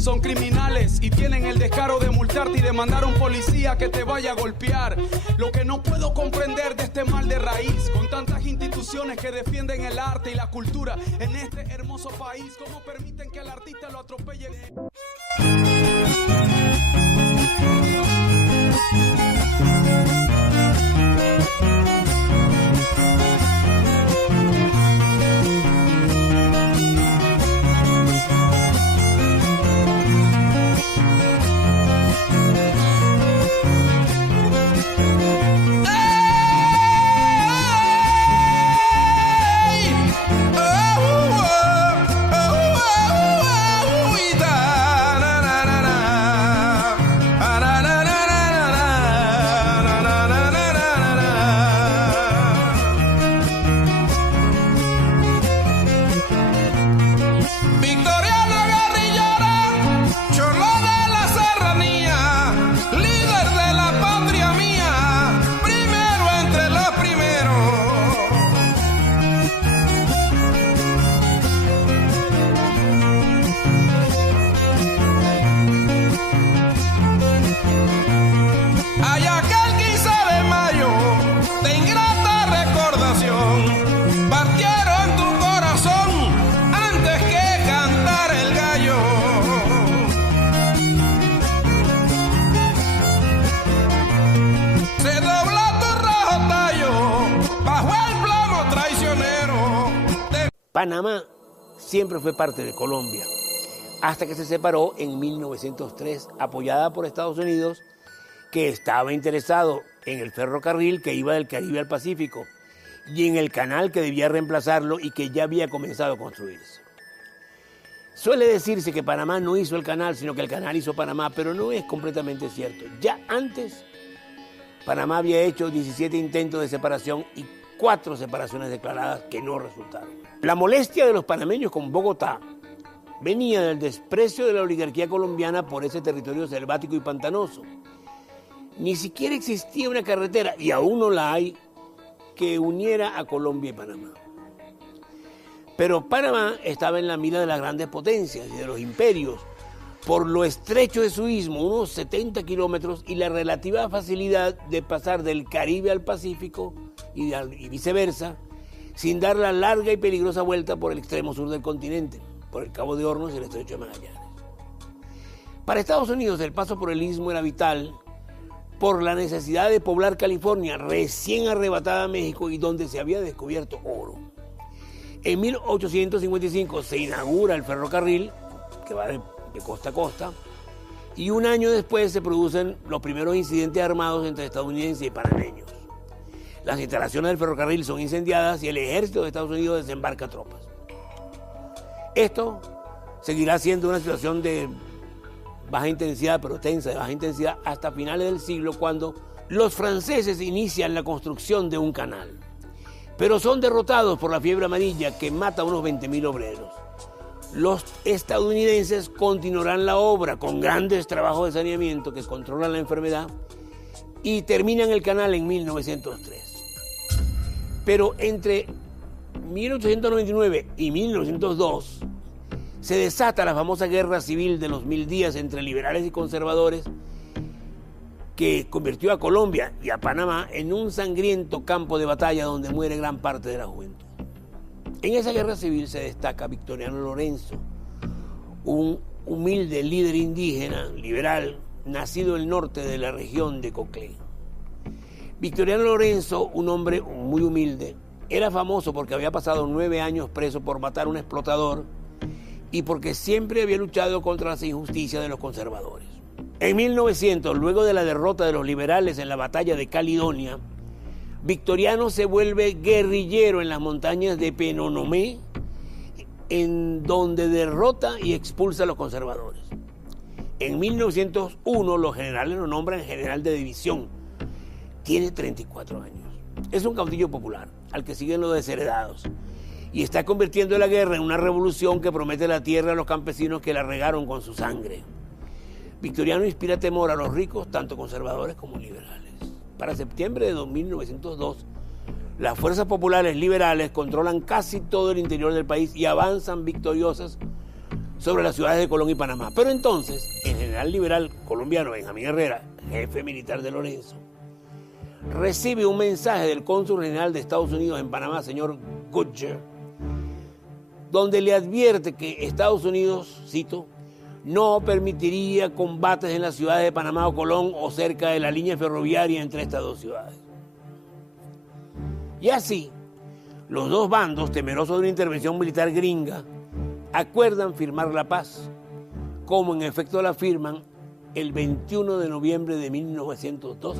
son criminales y tienen el descaro de multarte y de mandar a un policía que te vaya a golpear. Lo que no puedo comprender de este mal de raíz, con tantas instituciones que defienden el arte y la cultura en este hermoso país, ¿cómo permiten que al artista lo atropellen? Panamá siempre fue parte de Colombia, hasta que se separó en 1903, apoyada por Estados Unidos, que estaba interesado en el ferrocarril que iba del Caribe al Pacífico y en el canal que debía reemplazarlo y que ya había comenzado a construirse. Suele decirse que Panamá no hizo el canal, sino que el canal hizo Panamá, pero no es completamente cierto. Ya antes, Panamá había hecho 17 intentos de separación y 4 separaciones declaradas que no resultaron. La molestia de los panameños con Bogotá venía del desprecio de la oligarquía colombiana por ese territorio selvático y pantanoso. Ni siquiera existía una carretera, y aún no la hay, que uniera a Colombia y Panamá. Pero Panamá estaba en la mira de las grandes potencias y de los imperios, por lo estrecho de su istmo, unos 70 kilómetros, y la relativa facilidad de pasar del Caribe al Pacífico y viceversa, sin dar la larga y peligrosa vuelta por el extremo sur del continente, por el Cabo de Hornos y el Estrecho de Magallanes. Para Estados Unidos el paso por el istmo era vital por la necesidad de poblar California, recién arrebatada a México y donde se había descubierto oro. En 1855 se inaugura el ferrocarril, que va de costa a costa, y un año después se producen los primeros incidentes armados entre estadounidenses y panameños. Las instalaciones del ferrocarril son incendiadas y el ejército de Estados Unidos desembarca tropas. Esto seguirá siendo una situación de baja intensidad, pero tensa, de baja intensidad, hasta finales del siglo, cuando los franceses inician la construcción de un canal. Pero son derrotados por la fiebre amarilla, que mata a unos 20.000 obreros. Los estadounidenses continuarán la obra con grandes trabajos de saneamiento que controlan la enfermedad y terminan el canal en 1903. Pero entre 1899 y 1902 se desata la famosa guerra civil de los 1000 días entre liberales y conservadores, que convirtió a Colombia y a Panamá en un sangriento campo de batalla donde muere gran parte de la juventud. En esa guerra civil se destaca Victoriano Lorenzo, un humilde líder indígena liberal nacido en el norte de la región de Coclé. Victoriano Lorenzo, un hombre muy humilde, era famoso porque había pasado 9 años preso por matar a un explotador y porque siempre había luchado contra las injusticias de los conservadores. En 1900, luego de la derrota de los liberales en la batalla de Caledonia, Victoriano se vuelve guerrillero en las montañas de Penonomé, en donde derrota y expulsa a los conservadores. En 1901 los generales lo nombran general de división. Tiene 34 años. Es un caudillo popular, al que siguen los desheredados, y está convirtiendo la guerra en una revolución que promete la tierra a los campesinos que la regaron con su sangre. Victoriano inspira temor a los ricos, tanto conservadores como liberales. Para septiembre de 1902, las fuerzas populares liberales controlan casi todo el interior del país y avanzan victoriosas sobre las ciudades de Colón y Panamá. Pero entonces, el general liberal colombiano Benjamín Herrera, jefe militar de Lorenzo, recibe un mensaje del cónsul general de Estados Unidos en Panamá, señor Goodyear, donde le advierte que Estados Unidos, cito, no permitiría combates en las ciudades de Panamá o Colón o cerca de la línea ferroviaria entre estas dos ciudades. Y así, los dos bandos, temerosos de una intervención militar gringa, acuerdan firmar la paz, como en efecto la firman el 21 de noviembre de 1902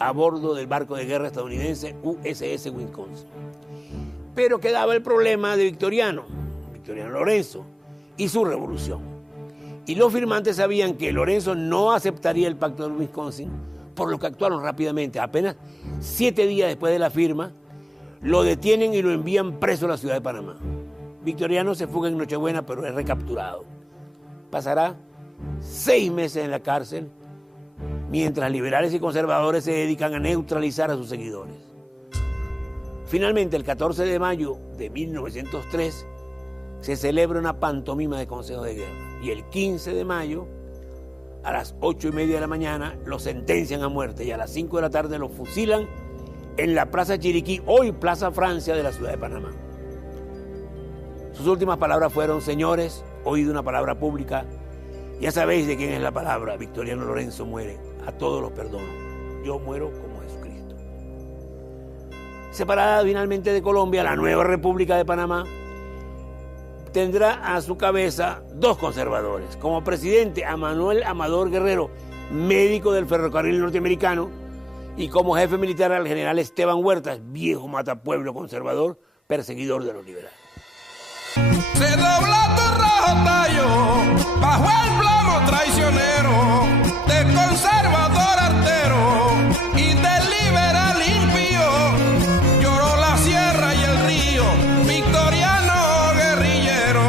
a bordo del barco de guerra estadounidense USS Wisconsin. Pero quedaba el problema de Victoriano Lorenzo y su revolución. Y los firmantes sabían que Lorenzo no aceptaría el pacto de Wisconsin, por lo que actuaron rápidamente. Apenas 7 días después de la firma, lo detienen y lo envían preso a la ciudad de Panamá. Victoriano se fuga en Nochebuena, pero es recapturado. Pasará 6 meses en la cárcel, mientras liberales y conservadores se dedican a neutralizar a sus seguidores. Finalmente, el 14 de mayo de 1903, se celebra una pantomima de consejo de guerra. Y el 15 de mayo, a las 8:30 de la mañana, lo sentencian a muerte y a las 5 de la tarde lo fusilan en la Plaza Chiriquí, hoy Plaza Francia de la ciudad de Panamá. Sus últimas palabras fueron: señores, oído una palabra pública, ya sabéis de quién es la palabra. Victoriano Lorenzo muere, a todos los perdono, yo muero como Jesucristo. Separada finalmente de Colombia, la nueva República de Panamá tendrá a su cabeza 2 conservadores. Como presidente, a Manuel Amador Guerrero, médico del ferrocarril norteamericano, y como jefe militar al general Esteban Huertas, viejo matapueblo conservador, perseguidor de los liberales. Se dobla tu rojo tallo bajo el plomo traicionero del conservador artero y del liberal impío. Lloró la sierra y el río, Victoriano guerrillero.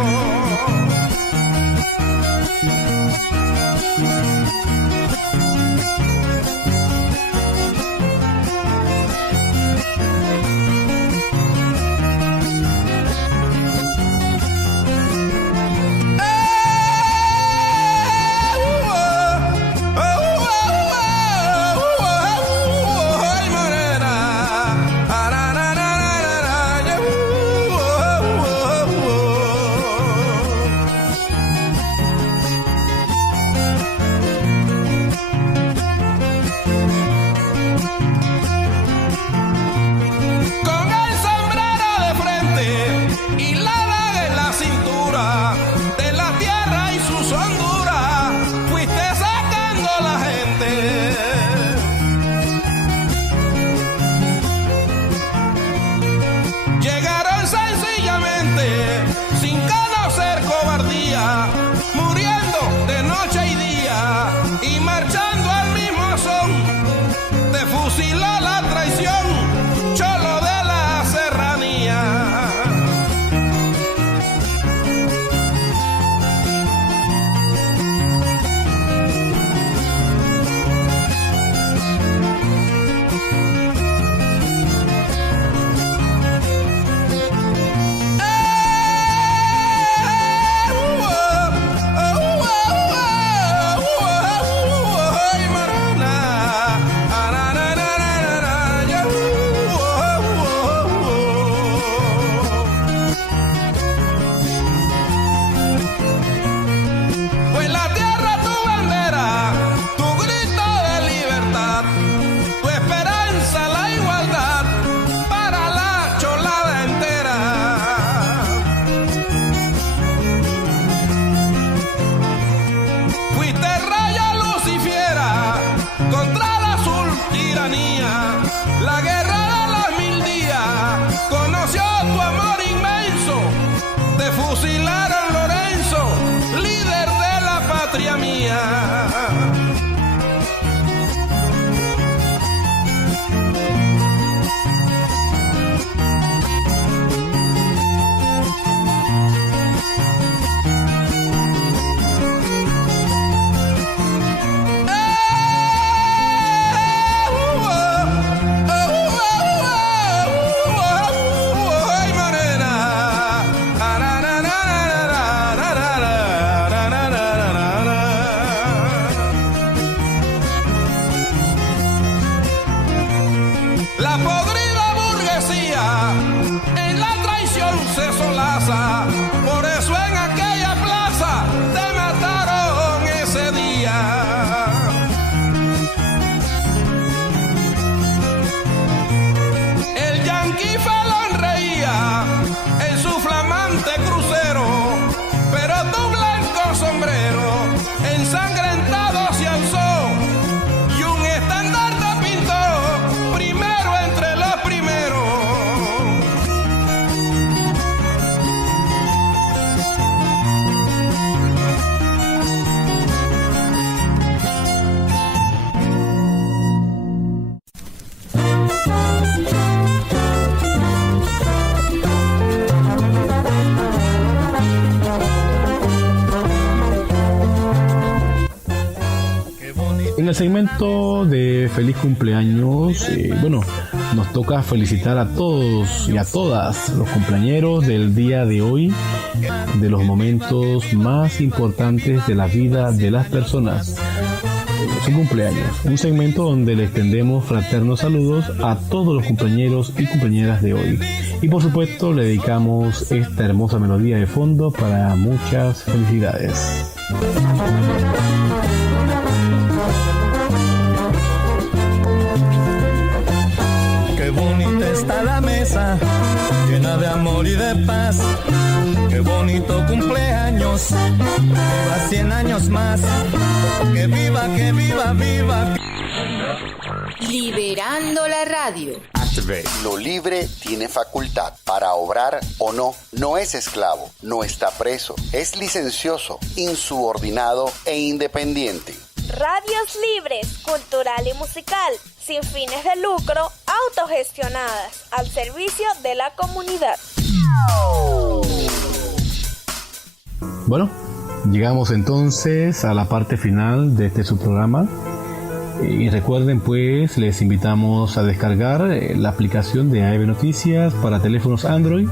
En el segmento de feliz cumpleaños, nos toca felicitar a todos y a todas los cumpleañeros del día de hoy, de los momentos más importantes de la vida de las personas. Su cumpleaños, un segmento donde le extendemos fraternos saludos a todos los cumpleañeros y compañeras de hoy. Y por supuesto le dedicamos esta hermosa melodía de fondo para muchas felicidades. Qué bonita está la mesa, llena de amor y de paz. Qué bonito cumpleaños, que viva 100 años más. Que viva, viva. Liberando la radio. Lo libre tiene facultad para obrar o no. No es esclavo, no está preso. Es licencioso, insubordinado e independiente. Radios libres, cultural y musical, sin fines de lucro, autogestionadas, al servicio de la comunidad. Bueno, llegamos entonces a la parte final de este subprograma. Y recuerden, pues, les invitamos a descargar la aplicación de AEB Noticias para teléfonos Android.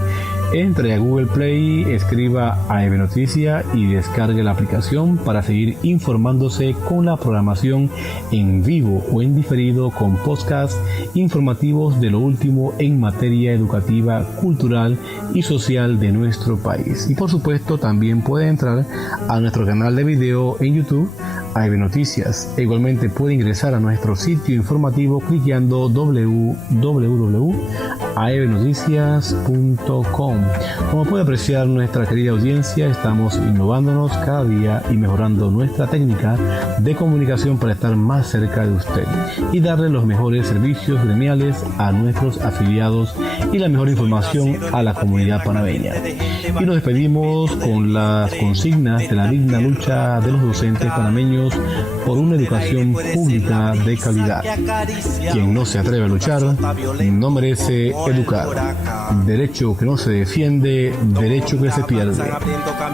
Entre a Google Play, escriba AEB Noticia y descargue la aplicación para seguir informándose con la programación en vivo o en diferido con podcasts informativos de lo último en materia educativa, cultural y social de nuestro país. Y por supuesto también puede entrar a nuestro canal de video en YouTube, AEB Noticias. Igualmente puede ingresar a nuestro sitio informativo cliqueando www.aebnoticias.com. Como puede apreciar nuestra querida audiencia, estamos innovándonos cada día y mejorando nuestra técnica de comunicación para estar más cerca de usted y darle los mejores servicios gremiales a nuestros afiliados y la mejor información a la comunidad panameña. Y nos despedimos con las consignas de la digna lucha de los docentes panameños por una educación pública de calidad. Quien no se atreve a luchar no merece educar. Derecho que no se defiende, derecho que se pierde.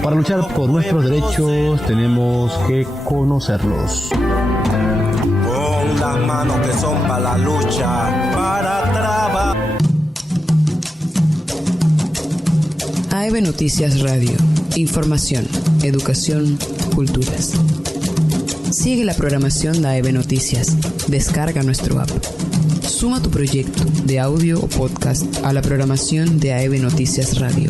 Para luchar por nuestros derechos tenemos que conocerlos. Con las manos que son para la lucha, para trabajar. AEB Noticias Radio. Información, educación, culturas. Sigue la programación de AEB Noticias. Descarga nuestro app. Suma tu proyecto de audio o podcast a la programación de AEB Noticias Radio.